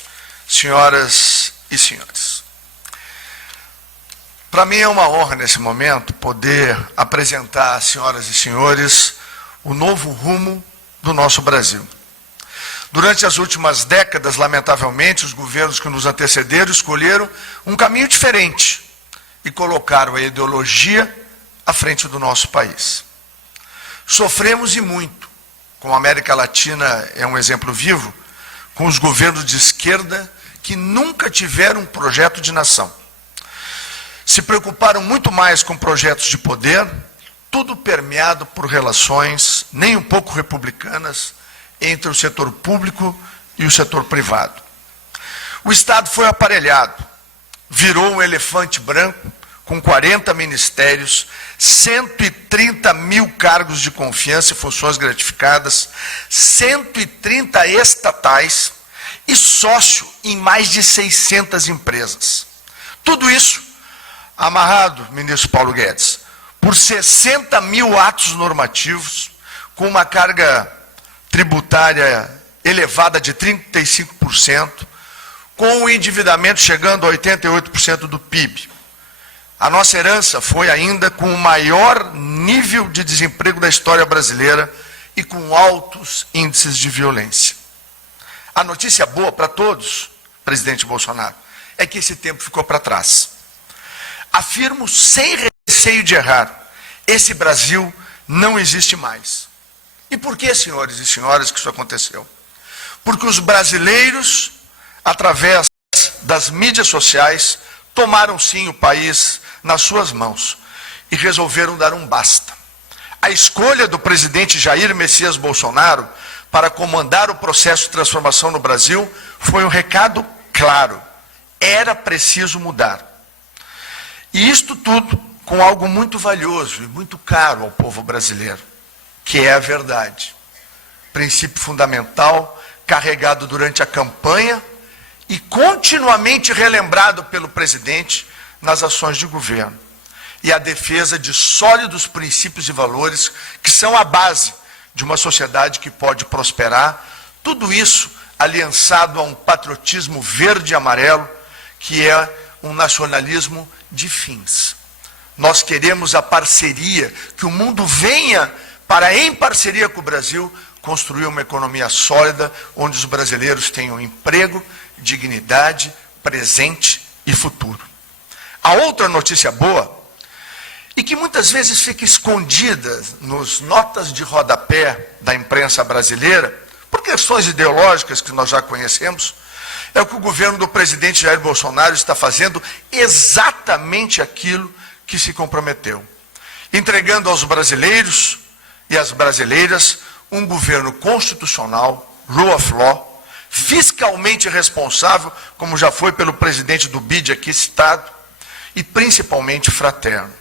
senhoras e senhores. Para mim é uma honra, nesse momento, poder apresentar às senhoras e senhores o novo rumo do nosso Brasil. Durante as últimas décadas, lamentavelmente, os governos que nos antecederam escolheram um caminho diferente e colocaram a ideologia à frente do nosso país. Sofremos e muito. Com a América Latina é um exemplo vivo, com os governos de esquerda que nunca tiveram um projeto de nação. Se preocuparam muito mais com projetos de poder, tudo permeado por relações nem um pouco republicanas entre o setor público e o setor privado. O Estado foi aparelhado, virou um elefante branco com 40 ministérios, 130 mil cargos de confiança e funções gratificadas, 130 estatais e sócio em mais de 600 empresas. Tudo isso amarrado, ministro Paulo Guedes, por 60 mil atos normativos, com uma carga tributária elevada de 35%, com o endividamento chegando a 88% do PIB. A nossa herança foi ainda com o maior nível de desemprego da história brasileira e com altos índices de violência. A notícia boa para todos, presidente Bolsonaro, é que esse tempo ficou para trás. Afirmo sem receio de errar, esse Brasil não existe mais. E por que, senhores e senhoras, que isso aconteceu? Porque os brasileiros, através das mídias sociais, tomaram sim o país nas suas mãos e resolveram dar um basta. A escolha do presidente Jair Messias Bolsonaro para comandar o processo de transformação no Brasil foi um recado claro. Era preciso mudar. E isto tudo com algo muito valioso e muito caro ao povo brasileiro, que é a verdade. Princípio fundamental carregado durante a campanha e continuamente relembrado pelo presidente nas ações de governo. E a defesa de sólidos princípios e valores que são a base de uma sociedade que pode prosperar, tudo isso aliançado a um patriotismo verde e amarelo, que é um nacionalismo de fins. Nós queremos a parceria, que o mundo venha para, em parceria com o Brasil, construir uma economia sólida, onde os brasileiros tenham emprego, dignidade, presente e futuro. A outra notícia boa, e que muitas vezes fica escondida nos notas de rodapé da imprensa brasileira, por questões ideológicas que nós já conhecemos, é o que o governo do presidente Jair Bolsonaro está fazendo exatamente aquilo que se comprometeu, entregando aos brasileiros e às brasileiras um governo constitucional, rule of law, fiscalmente responsável, como já foi pelo presidente do BID aqui citado, e principalmente fraterno.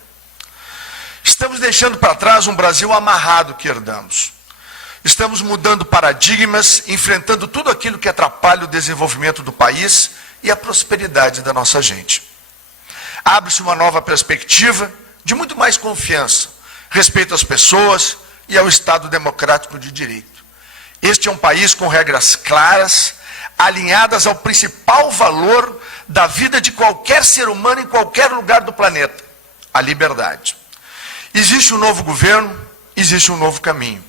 Estamos deixando para trás um Brasil amarrado que herdamos. Estamos mudando paradigmas, enfrentando tudo aquilo que atrapalha o desenvolvimento do país e a prosperidade da nossa gente. Abre-se uma nova perspectiva de muito mais confiança, respeito às pessoas e ao Estado democrático de direito. Este é um país com regras claras, alinhadas ao principal valor da vida de qualquer ser humano em qualquer lugar do planeta, a liberdade. Existe um novo governo, existe um novo caminho.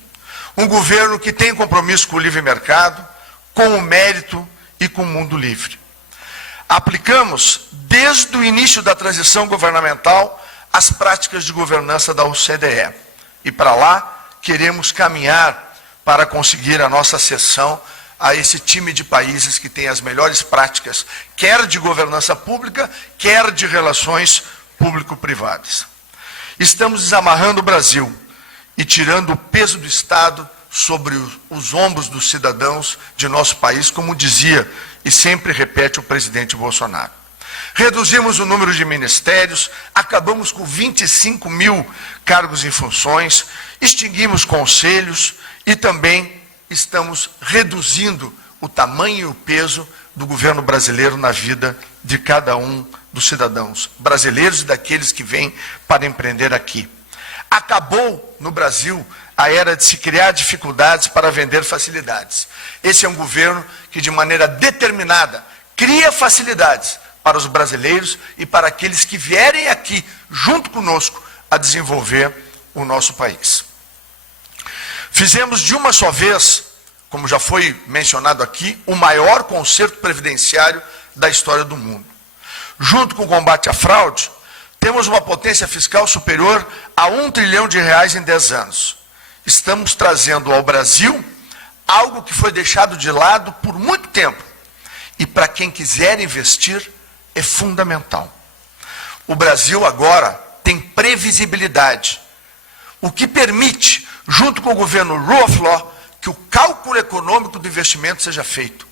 Um governo que tem compromisso com o livre mercado, com o mérito e com o mundo livre. Aplicamos, desde o início da transição governamental, as práticas de governança da OCDE. E para lá, queremos caminhar para conseguir a nossa cessão a esse time de países que tem as melhores práticas, quer de governança pública, quer de relações público-privadas. Estamos desamarrando o Brasil e tirando o peso do Estado sobre os ombros dos cidadãos de nosso país, como dizia e sempre repete o presidente Bolsonaro. Reduzimos o número de ministérios, acabamos com 25 mil cargos e funções, extinguimos conselhos e também estamos reduzindo o tamanho e o peso do governo brasileiro na vida de cada um dos cidadãos brasileiros e daqueles que vêm para empreender aqui. Acabou no Brasil a era de se criar dificuldades para vender facilidades. Esse é um governo que, de maneira determinada, cria facilidades para os brasileiros e para aqueles que vierem aqui, junto conosco, a desenvolver o nosso país. Fizemos de uma só vez, como já foi mencionado aqui, o maior concerto previdenciário da história do mundo. Junto com o combate à fraude, temos uma potência fiscal superior a R$1 trilhão em 10 anos. Estamos trazendo ao Brasil algo que foi deixado de lado por muito tempo. E para quem quiser investir, é fundamental. O Brasil agora tem previsibilidade, o que permite, junto com o governo rule of law, que o cálculo econômico do investimento seja feito.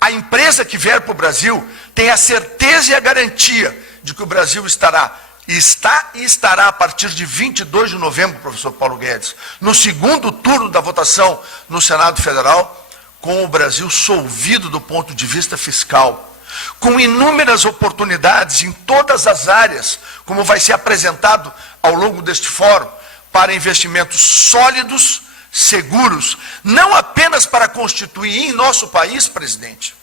A empresa que vier para o Brasil tem a certeza e a garantia de que o Brasil está e estará a partir de 22 de novembro, professor Paulo Guedes, no segundo turno da votação no Senado Federal, com o Brasil solvido do ponto de vista fiscal, com inúmeras oportunidades em todas as áreas, como vai ser apresentado ao longo deste fórum, para investimentos sólidos, seguros, não apenas para constituir em nosso país, presidente,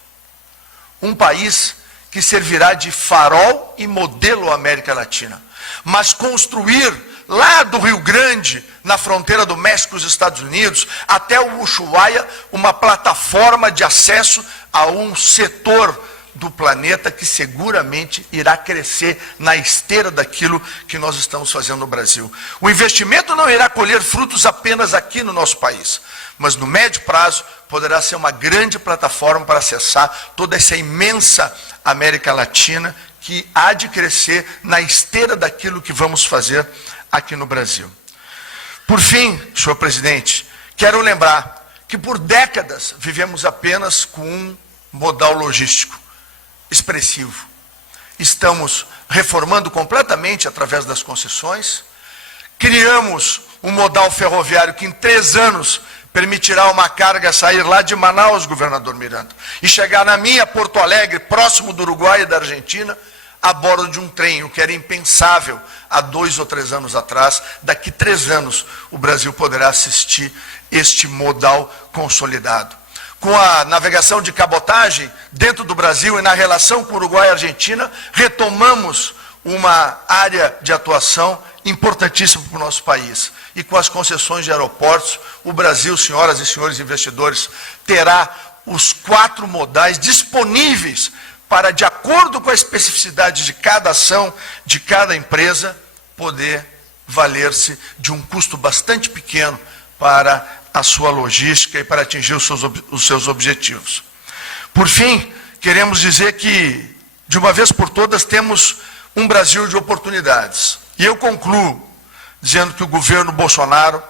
um país que servirá de farol e modelo à América Latina, mas construir lá do Rio Grande, na fronteira do México e dos Estados Unidos, até o Ushuaia, uma plataforma de acesso a um setor do planeta que seguramente irá crescer na esteira daquilo que nós estamos fazendo no Brasil. O investimento não irá colher frutos apenas aqui no nosso país, mas no médio prazo poderá ser uma grande plataforma para acessar toda essa imensa América Latina que há de crescer na esteira daquilo que vamos fazer aqui no Brasil. Por fim, senhor presidente, quero lembrar que por décadas vivemos apenas com um modal logístico expressivo. Estamos reformando completamente através das concessões, criamos um modal ferroviário que em 3 anos permitirá uma carga sair lá de Manaus, governador Miranda, e chegar na minha Porto Alegre, próximo do Uruguai e da Argentina, a bordo de um trem, o que era impensável há 2 ou 3 anos atrás. Daqui 3 anos o Brasil poderá assistir este modal consolidado. Com a navegação de cabotagem dentro do Brasil e na relação com o Uruguai e a Argentina, retomamos uma área de atuação importantíssima para o nosso país. E com as concessões de aeroportos, o Brasil, senhoras e senhores investidores, terá os 4 modais disponíveis para, de acordo com a especificidade de cada ação, de cada empresa, poder valer-se de um custo bastante pequeno para a sua logística e para atingir os seus objetivos. Por fim, queremos dizer que, de uma vez por todas, temos um Brasil de oportunidades. E eu concluo dizendo que o governo Bolsonaro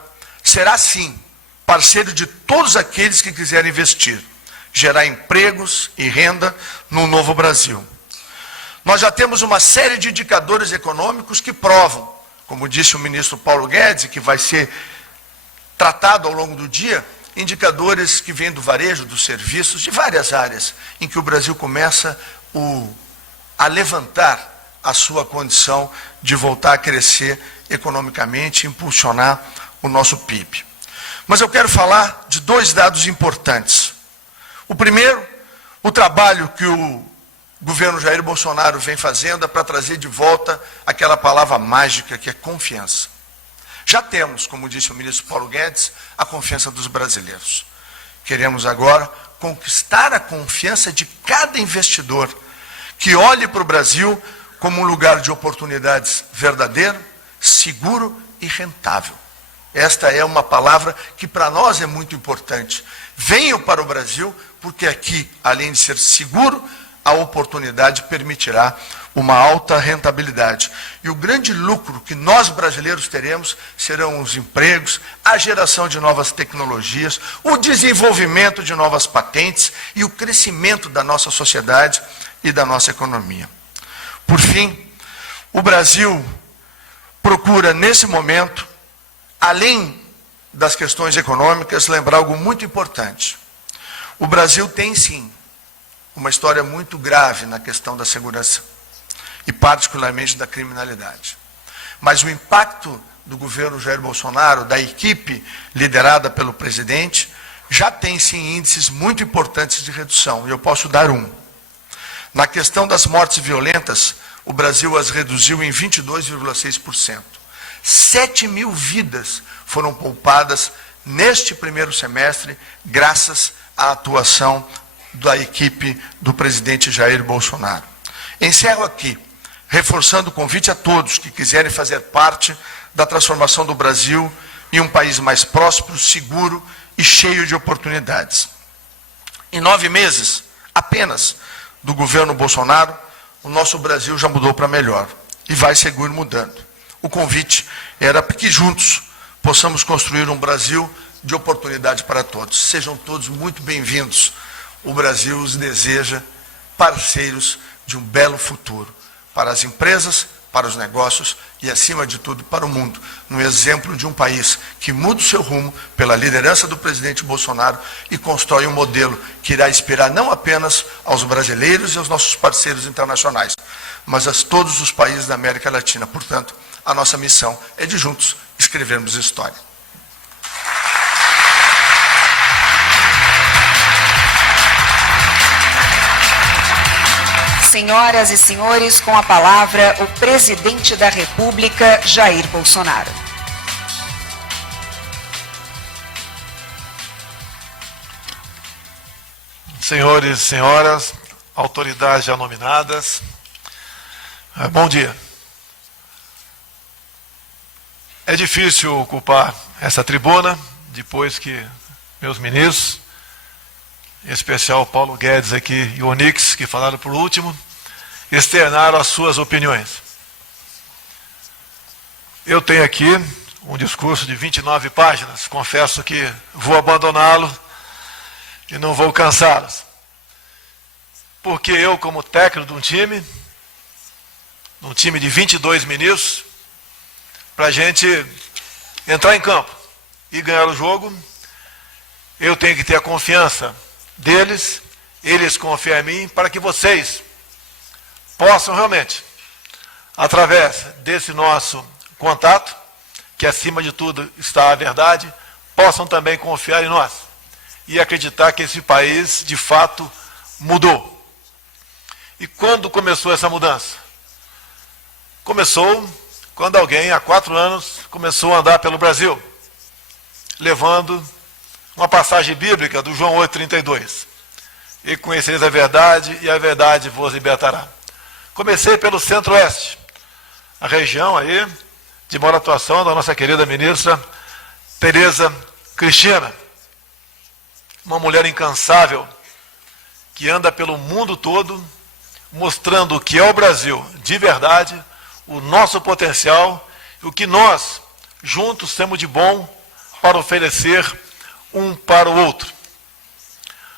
será, sim, parceiro de todos aqueles que quiserem investir, gerar empregos e renda no novo Brasil. Nós já temos uma série de indicadores econômicos que provam, como disse o ministro Paulo Guedes, que vai ser tratado ao longo do dia, indicadores que vêm do varejo, dos serviços, de várias áreas, em que o Brasil começa a levantar a sua condição de voltar a crescer economicamente, impulsionar o nosso PIB. Mas eu quero falar de 2 dados importantes. O primeiro, o trabalho que o governo Jair Bolsonaro vem fazendo é para trazer de volta aquela palavra mágica que é confiança. Já temos, como disse o ministro Paulo Guedes, a confiança dos brasileiros. Queremos agora conquistar a confiança de cada investidor que olhe para o Brasil como um lugar de oportunidades verdadeiro, seguro e rentável. Esta é uma palavra que para nós é muito importante. Venham para o Brasil, porque aqui, além de ser seguro, a oportunidade permitirá uma alta rentabilidade. E o grande lucro que nós brasileiros teremos serão os empregos, a geração de novas tecnologias, o desenvolvimento de novas patentes e o crescimento da nossa sociedade e da nossa economia. Por fim, o Brasil procura, nesse momento, além das questões econômicas, lembrar algo muito importante. O Brasil tem, sim, uma história muito grave na questão da segurança e particularmente da criminalidade. Mas o impacto do governo Jair Bolsonaro, da equipe liderada pelo presidente, já tem, sim, índices muito importantes de redução, e eu posso dar um. Na questão das mortes violentas, o Brasil as reduziu em 22,6%. 7.000 vidas foram poupadas neste primeiro semestre, graças à atuação da equipe do presidente Jair Bolsonaro. Encerro aqui, reforçando o convite a todos que quiserem fazer parte da transformação do Brasil em um país mais próspero, seguro e cheio de oportunidades. Em 9 meses, apenas, do governo Bolsonaro, o nosso Brasil já mudou para melhor e vai seguir mudando. O convite era para que juntos possamos construir um Brasil de oportunidade para todos. Sejam todos muito bem-vindos. O Brasil os deseja parceiros de um belo futuro para as empresas, para os negócios e, acima de tudo, para o mundo. Um exemplo de um país que muda o seu rumo pela liderança do presidente Bolsonaro e constrói um modelo que irá inspirar não apenas aos brasileiros e aos nossos parceiros internacionais, mas a todos os países da América Latina. Portanto, a nossa missão é de juntos escrevermos história. Senhoras e senhores, com a palavra, o presidente da República, Jair Bolsonaro. Senhores e senhoras, autoridades já nominadas, bom dia. É difícil ocupar essa tribuna, depois que meus ministros, em especial Paulo Guedes aqui e o Onix, que falaram por último, externaram as suas opiniões. Eu tenho aqui um discurso de 29 páginas, confesso que vou abandoná-lo e não vou cansá-los. Porque eu, como técnico de um time de 22 ministros, para a gente entrar em campo e ganhar o jogo, eu tenho que ter a confiança deles, eles confiam em mim, para que vocês possam realmente, através desse nosso contato, que acima de tudo está a verdade, possam também confiar em nós e acreditar que esse país, de fato, mudou. E quando começou essa mudança? Começou quando alguém, há 4 anos, começou a andar pelo Brasil, levando uma passagem bíblica do João 8,32. E conhecereis a verdade, e a verdade vos libertará. Comecei pelo Centro-Oeste, a região aí de maior atuação da nossa querida ministra Tereza Cristina, uma mulher incansável, que anda pelo mundo todo, mostrando o que é o Brasil de verdade, o nosso potencial, e o que nós, juntos, temos de bom para oferecer um para o outro.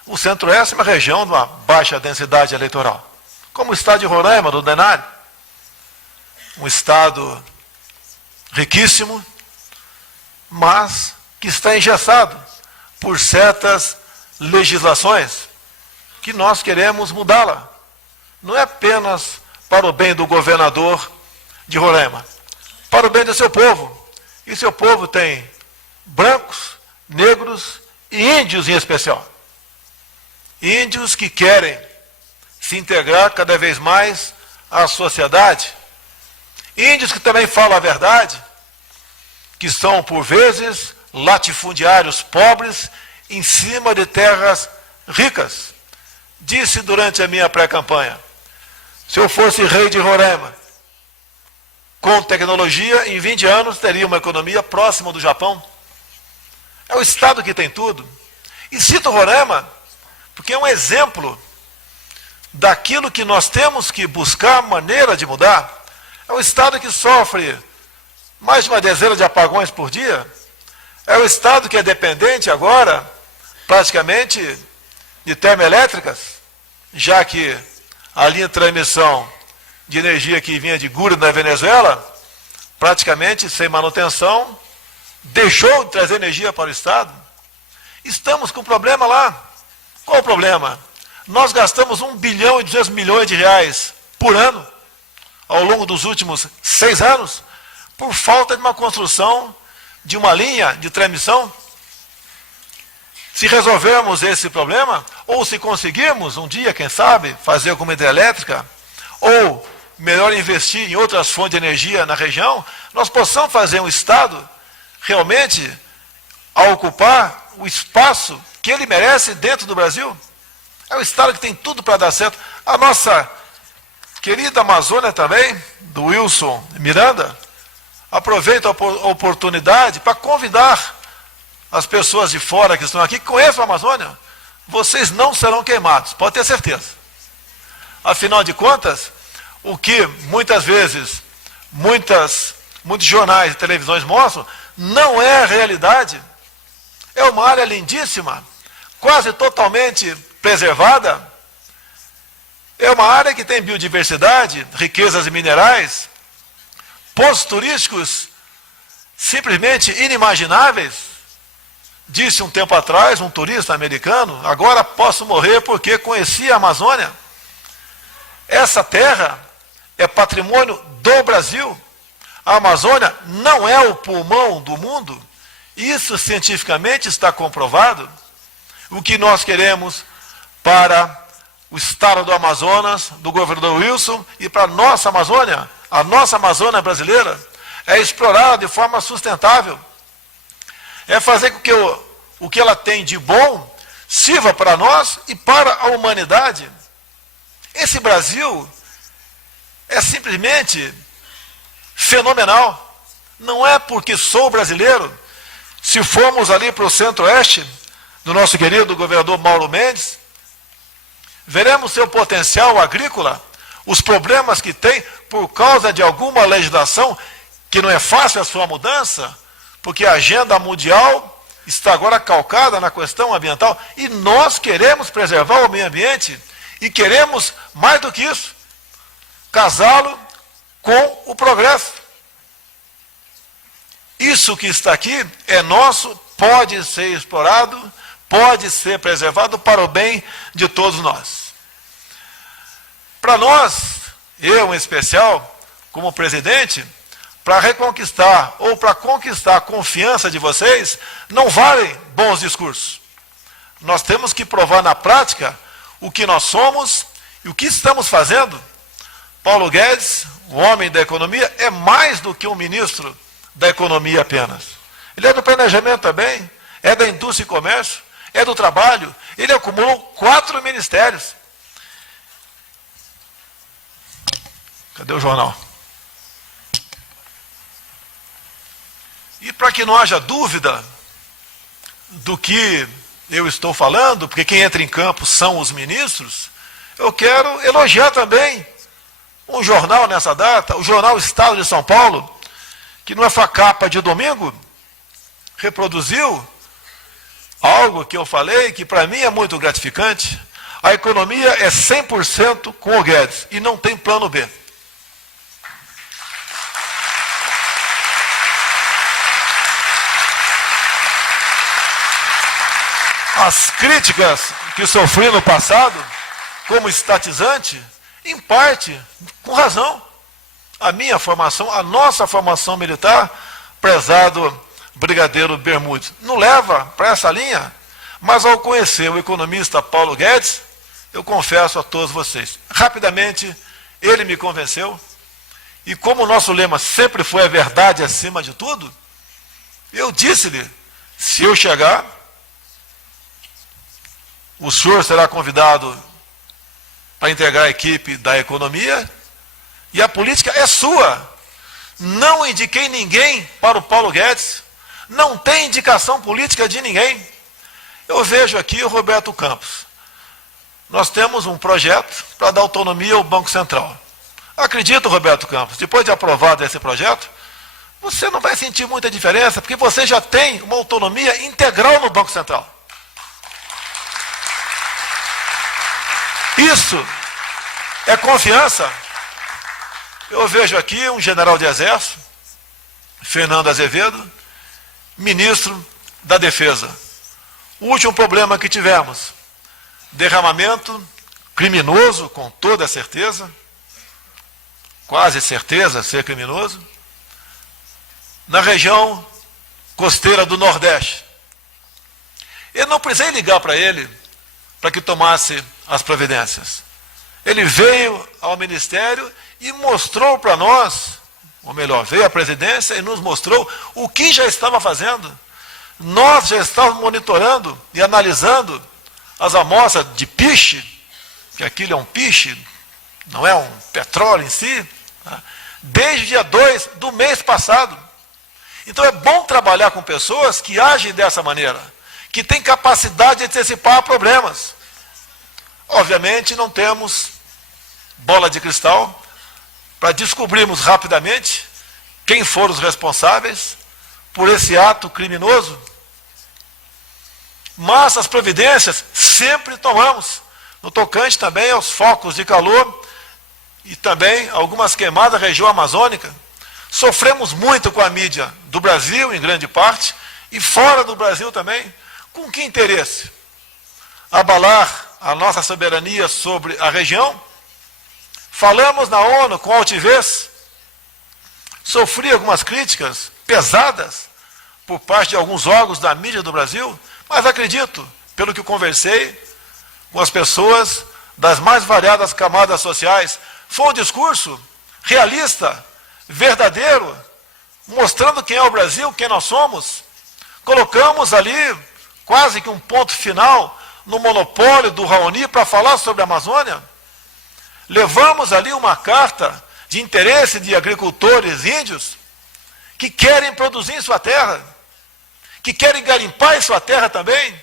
O Centro-Oeste é uma região de uma baixa densidade eleitoral, como o estado de Roraima, do Denário, um estado riquíssimo, mas que está engessado por certas legislações que nós queremos mudá-la. Não é apenas para o bem do governador de Roraima, para o bem do seu povo. E seu povo tem brancos, negros e índios em especial. Índios que querem se integrar cada vez mais à sociedade. Índios que também falam a verdade, que são, por vezes, latifundiários pobres em cima de terras ricas. Disse durante a minha pré-campanha, se eu fosse rei de Roraima, com tecnologia, em 20 anos teria uma economia próxima do Japão. É o estado que tem tudo. E cito Roraima, porque é um exemplo daquilo que nós temos que buscar maneira de mudar. É o estado que sofre mais de uma dezena de apagões por dia. É o estado que é dependente agora, praticamente, de termoelétricas, já que a linha de transmissão de energia que vinha de Gura, da Venezuela, praticamente sem manutenção, deixou de trazer energia para o estado. Estamos com problema lá. Qual o problema? Nós gastamos 1 bilhão e 200 milhões de reais por ano, ao longo dos últimos 6 anos, por falta de uma construção de uma linha de transmissão. Se resolvermos esse problema, ou se conseguirmos um dia, quem sabe, fazer alguma hidrelétrica, ou melhor investir em outras fontes de energia na região, nós possamos fazer um estado realmente a ocupar o espaço que ele merece dentro do Brasil. É um estado que tem tudo para dar certo. A nossa querida Amazônia também, do Wilson Miranda, aproveita a oportunidade para convidar as pessoas de fora que estão aqui, que conheçam a Amazônia. Vocês não serão queimados, pode ter certeza. Afinal de contas, o que muitas vezes, muitos jornais e televisões mostram, não é a realidade. É uma área lindíssima, quase totalmente preservada. É uma área que tem biodiversidade, riquezas minerais, pontos turísticos simplesmente inimagináveis. Disse um tempo atrás um turista americano, agora posso morrer porque conheci a Amazônia. Essa terra é patrimônio do Brasil. A Amazônia não é o pulmão do mundo. Isso cientificamente está comprovado. O que nós queremos para o estado do Amazonas, do governador Wilson, e para a nossa Amazônia brasileira, é explorá-la de forma sustentável. É fazer com que o que ela tem de bom sirva para nós e para a humanidade. Esse Brasil é simplesmente fenomenal. Não é porque sou brasileiro. Se formos ali para o centro-oeste, do nosso querido governador Mauro Mendes, veremos seu potencial agrícola, os problemas que tem por causa de alguma legislação, que não é fácil a sua mudança, porque a agenda mundial está agora calcada na questão ambiental, e nós queremos preservar o meio ambiente, e queremos, mais do que isso, casá-lo com o progresso. Isso que está aqui é nosso, pode ser explorado, pode ser preservado para o bem de todos nós. Para nós, eu em especial, como presidente, para reconquistar ou para conquistar a confiança de vocês, não valem bons discursos. Nós temos que provar na prática o que nós somos e o que estamos fazendo. Paulo Guedes, o homem da economia, é mais do que um ministro da economia apenas. Ele é do planejamento também, é da indústria e comércio, é do trabalho. Ele acumulou 4 ministérios. Cadê o jornal? E para que não haja dúvida do que eu estou falando, porque quem entra em campo são os ministros, eu quero elogiar também um jornal nessa data, o jornal Estado de São Paulo, que não é só capa de domingo, reproduziu algo que eu falei, que para mim é muito gratificante. A economia é 100% com o Guedes e não tem plano B. As críticas que sofri no passado, como estatizante, em parte, com razão. A minha formação, a nossa formação militar, prezado brigadeiro Bermudes, não leva para essa linha, mas ao conhecer o economista Paulo Guedes, eu confesso a todos vocês, rapidamente ele me convenceu, e como o nosso lema sempre foi a verdade acima de tudo, eu disse-lhe, se eu chegar, o senhor será convidado para integrar a equipe da economia e a política é sua. Não indiquei ninguém para o Paulo Guedes, não tem indicação política de ninguém. Eu vejo aqui o Roberto Campos. Nós temos um projeto para dar autonomia ao Banco Central. Acredito, Roberto Campos, depois de aprovado esse projeto, você não vai sentir muita diferença, porque você já tem uma autonomia integral no Banco Central. Isso é confiança. Eu vejo aqui um general de exército, Fernando Azevedo, ministro da Defesa. O último problema que tivemos, derramamento criminoso, com toda certeza, quase certeza ser criminoso, na região costeira do Nordeste. Eu não precisei ligar para ele para que tomasse as providências. Ele veio ao Ministério e mostrou para nós, ou melhor, veio à presidência e nos mostrou o que já estava fazendo. Nós já estávamos monitorando e analisando as amostras de piche, que aquilo é um piche, não é um petróleo em si, tá? Desde o dia 2 do mês passado. Então é bom trabalhar com pessoas que agem dessa maneira, que têm capacidade de antecipar problemas. Obviamente não temos bola de cristal para descobrirmos rapidamente quem foram os responsáveis por esse ato criminoso, mas as providências sempre tomamos, no tocante também aos focos de calor e também algumas queimadas na região amazônica. Sofremos muito com a mídia do Brasil, em grande parte, e fora do Brasil também. Com que interesse? Abalar a nossa soberania sobre a região? Falamos na ONU com altivez, sofri algumas críticas pesadas por parte de alguns órgãos da mídia do Brasil, mas acredito, pelo que conversei com as pessoas das mais variadas camadas sociais, foi um discurso realista, verdadeiro, mostrando quem é o Brasil, quem nós somos. Colocamos ali quase que um ponto final no monopólio do Raoni para falar sobre a Amazônia. Levamos ali uma carta de interesse de agricultores índios que querem produzir em sua terra, que querem garimpar em sua terra também.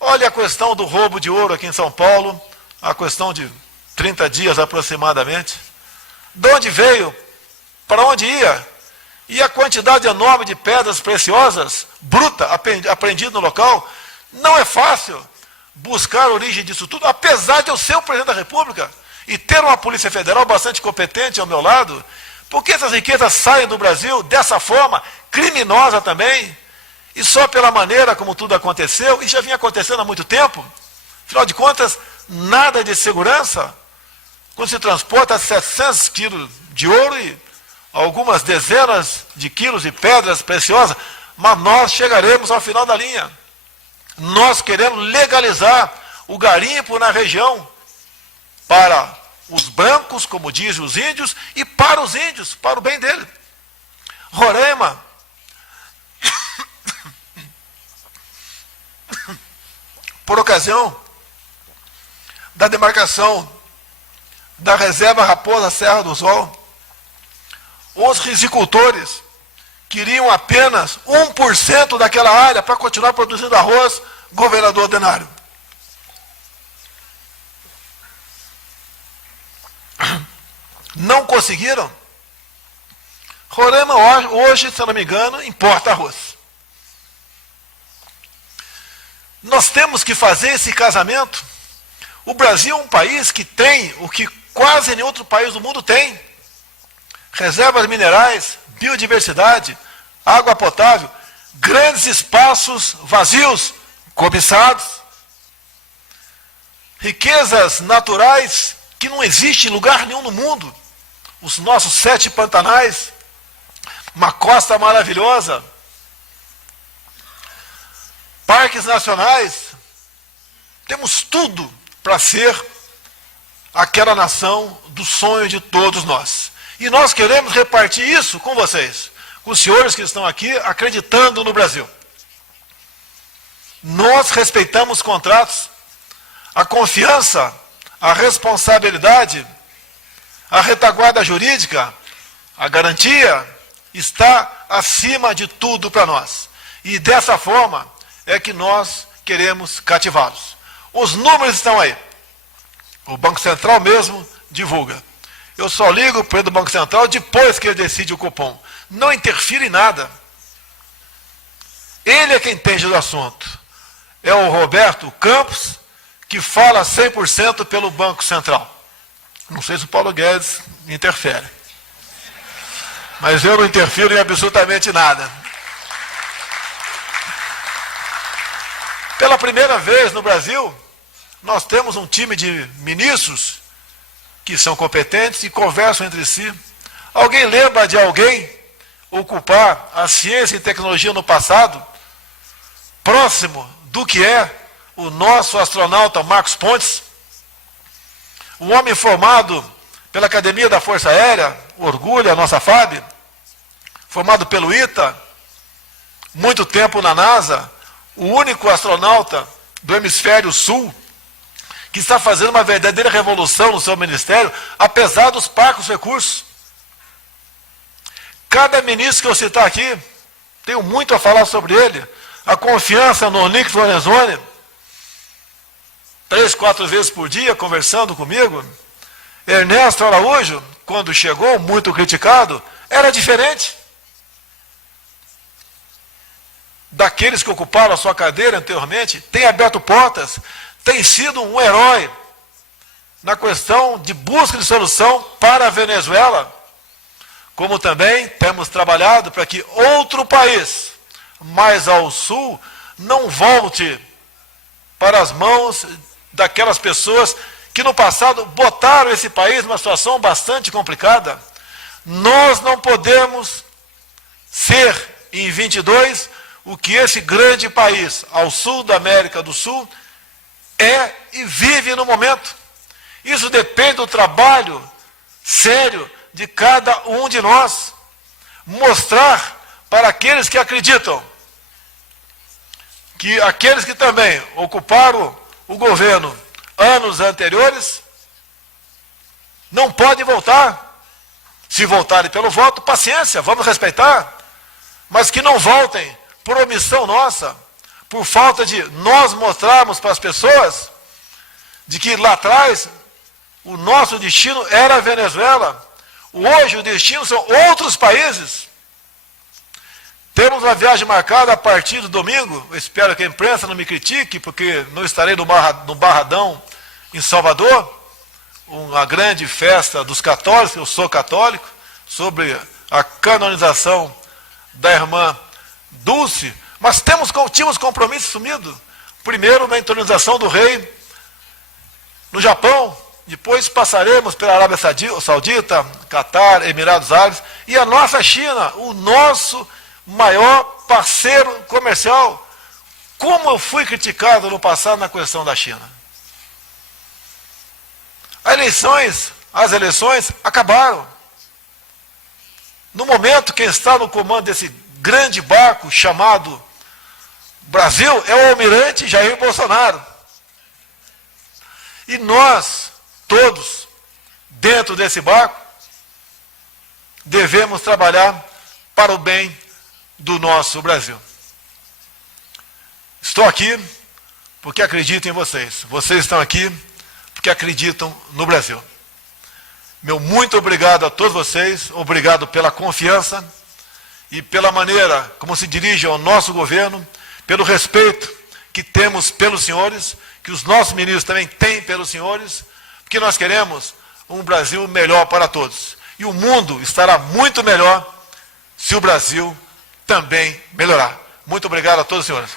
Olha a questão do roubo de ouro aqui em São Paulo, a questão de 30 dias aproximadamente. De onde veio? Para onde ia? E a quantidade enorme de pedras preciosas, bruta, apreendidas no local. Não é fácil buscar a origem disso tudo, apesar de eu ser o presidente da República e ter uma Polícia Federal bastante competente ao meu lado, porque essas riquezas saem do Brasil dessa forma, criminosa também, E só pela maneira como tudo aconteceu, e já vinha acontecendo há muito tempo, afinal de contas, nada de segurança, quando se transporta 700 quilos de ouro e algumas dezenas de quilos de pedras preciosas, mas nós chegaremos ao final da linha. Nós queremos legalizar o garimpo na região para os brancos, como dizem os índios, e para os índios, para o bem dele. Roraima, por ocasião da demarcação da reserva Raposa Serra do Sol, os risicultores queriam apenas 1% daquela área para continuar produzindo arroz, governador Denário. Não conseguiram. Roraima hoje, se eu não me engano, importa arroz. Nós temos que fazer esse casamento. O Brasil é um país que tem o que quase nenhum outro país do mundo tem. Reservas minerais, biodiversidade, água potável, grandes espaços vazios, cobiçados, riquezas naturais que não existem em lugar nenhum no mundo. Os nossos 7 pantanais, uma costa maravilhosa, parques nacionais, temos tudo para ser aquela nação do sonho de todos nós. E nós queremos repartir isso com vocês, com os senhores que estão aqui acreditando no Brasil. Nós respeitamos contratos, a confiança, a responsabilidade, a retaguarda jurídica, a garantia está acima de tudo para nós. E dessa forma é que nós queremos cativá-los. Os números estão aí. O Banco Central mesmo divulga. Eu só ligo para o Banco Central depois que ele decide o cupom. Não interfere em nada. Ele é quem entende do assunto. É o Roberto Campos, que fala 100% pelo Banco Central. Não sei se o Paulo Guedes interfere. Mas eu não interfiro em absolutamente nada. Pela primeira vez no Brasil, nós temos um time de ministros que são competentes e conversam entre si. Alguém lembra de alguém ocupar a ciência e tecnologia no passado, próximo do que é o nosso astronauta Marcos Pontes? Um homem formado pela Academia da Força Aérea, orgulho a nossa FAB, formado pelo ITA, muito tempo na NASA, o único astronauta do hemisfério sul que está fazendo uma verdadeira revolução no seu ministério, apesar dos parcos recursos. Cada ministro que eu citar aqui, tenho muito a falar sobre ele, a confiança no Onyx Lorenzoni, 3, 4 vezes por dia, conversando comigo. Ernesto Araújo, quando chegou, muito criticado, era diferente daqueles que ocuparam a sua cadeira anteriormente, tem aberto portas, tem sido um herói na questão de busca de solução para a Venezuela, como também temos trabalhado para que outro país mais ao sul não volte para as mãos daquelas pessoas que no passado botaram esse país numa situação bastante complicada. Nós não podemos ser, em 22, o que esse grande país, ao sul da América do Sul, é e vive no momento. Isso depende do trabalho sério de cada um de nós. Mostrar para aqueles que acreditam que aqueles que também ocuparam o governo anos anteriores não podem voltar. Se voltarem pelo voto, paciência, vamos respeitar, mas que não voltem por omissão nossa, por falta de nós mostrarmos para as pessoas de que lá atrás o nosso destino era a Venezuela. Hoje o destino são outros países. Temos uma viagem marcada a partir do domingo. Eu espero que a imprensa não me critique, porque não estarei no Barradão, em Salvador, uma grande festa dos católicos, eu sou católico, sobre a canonização da irmã Dulce, Mas tínhamos compromisso assumido. Primeiro na entronização do rei no Japão, depois passaremos pela Arábia Saudita, Catar, Emirados Árabes, e a nossa China, o nosso maior parceiro comercial. Como eu fui criticado no passado na questão da China. As eleições acabaram. No momento, quem está no comando desse grande barco chamado Brasil é o almirante Jair Bolsonaro. E nós, todos, dentro desse barco, devemos trabalhar para o bem do nosso Brasil. Estou aqui porque acredito em vocês. Vocês estão aqui porque acreditam no Brasil. Meu muito obrigado a todos vocês, obrigado pela confiança e pela maneira como se dirige ao nosso governo, pelo respeito que temos pelos senhores, que os nossos ministros também têm pelos senhores, porque nós queremos um Brasil melhor para todos. E o mundo estará muito melhor se o Brasil também melhorar. Muito obrigado a todos os senhores.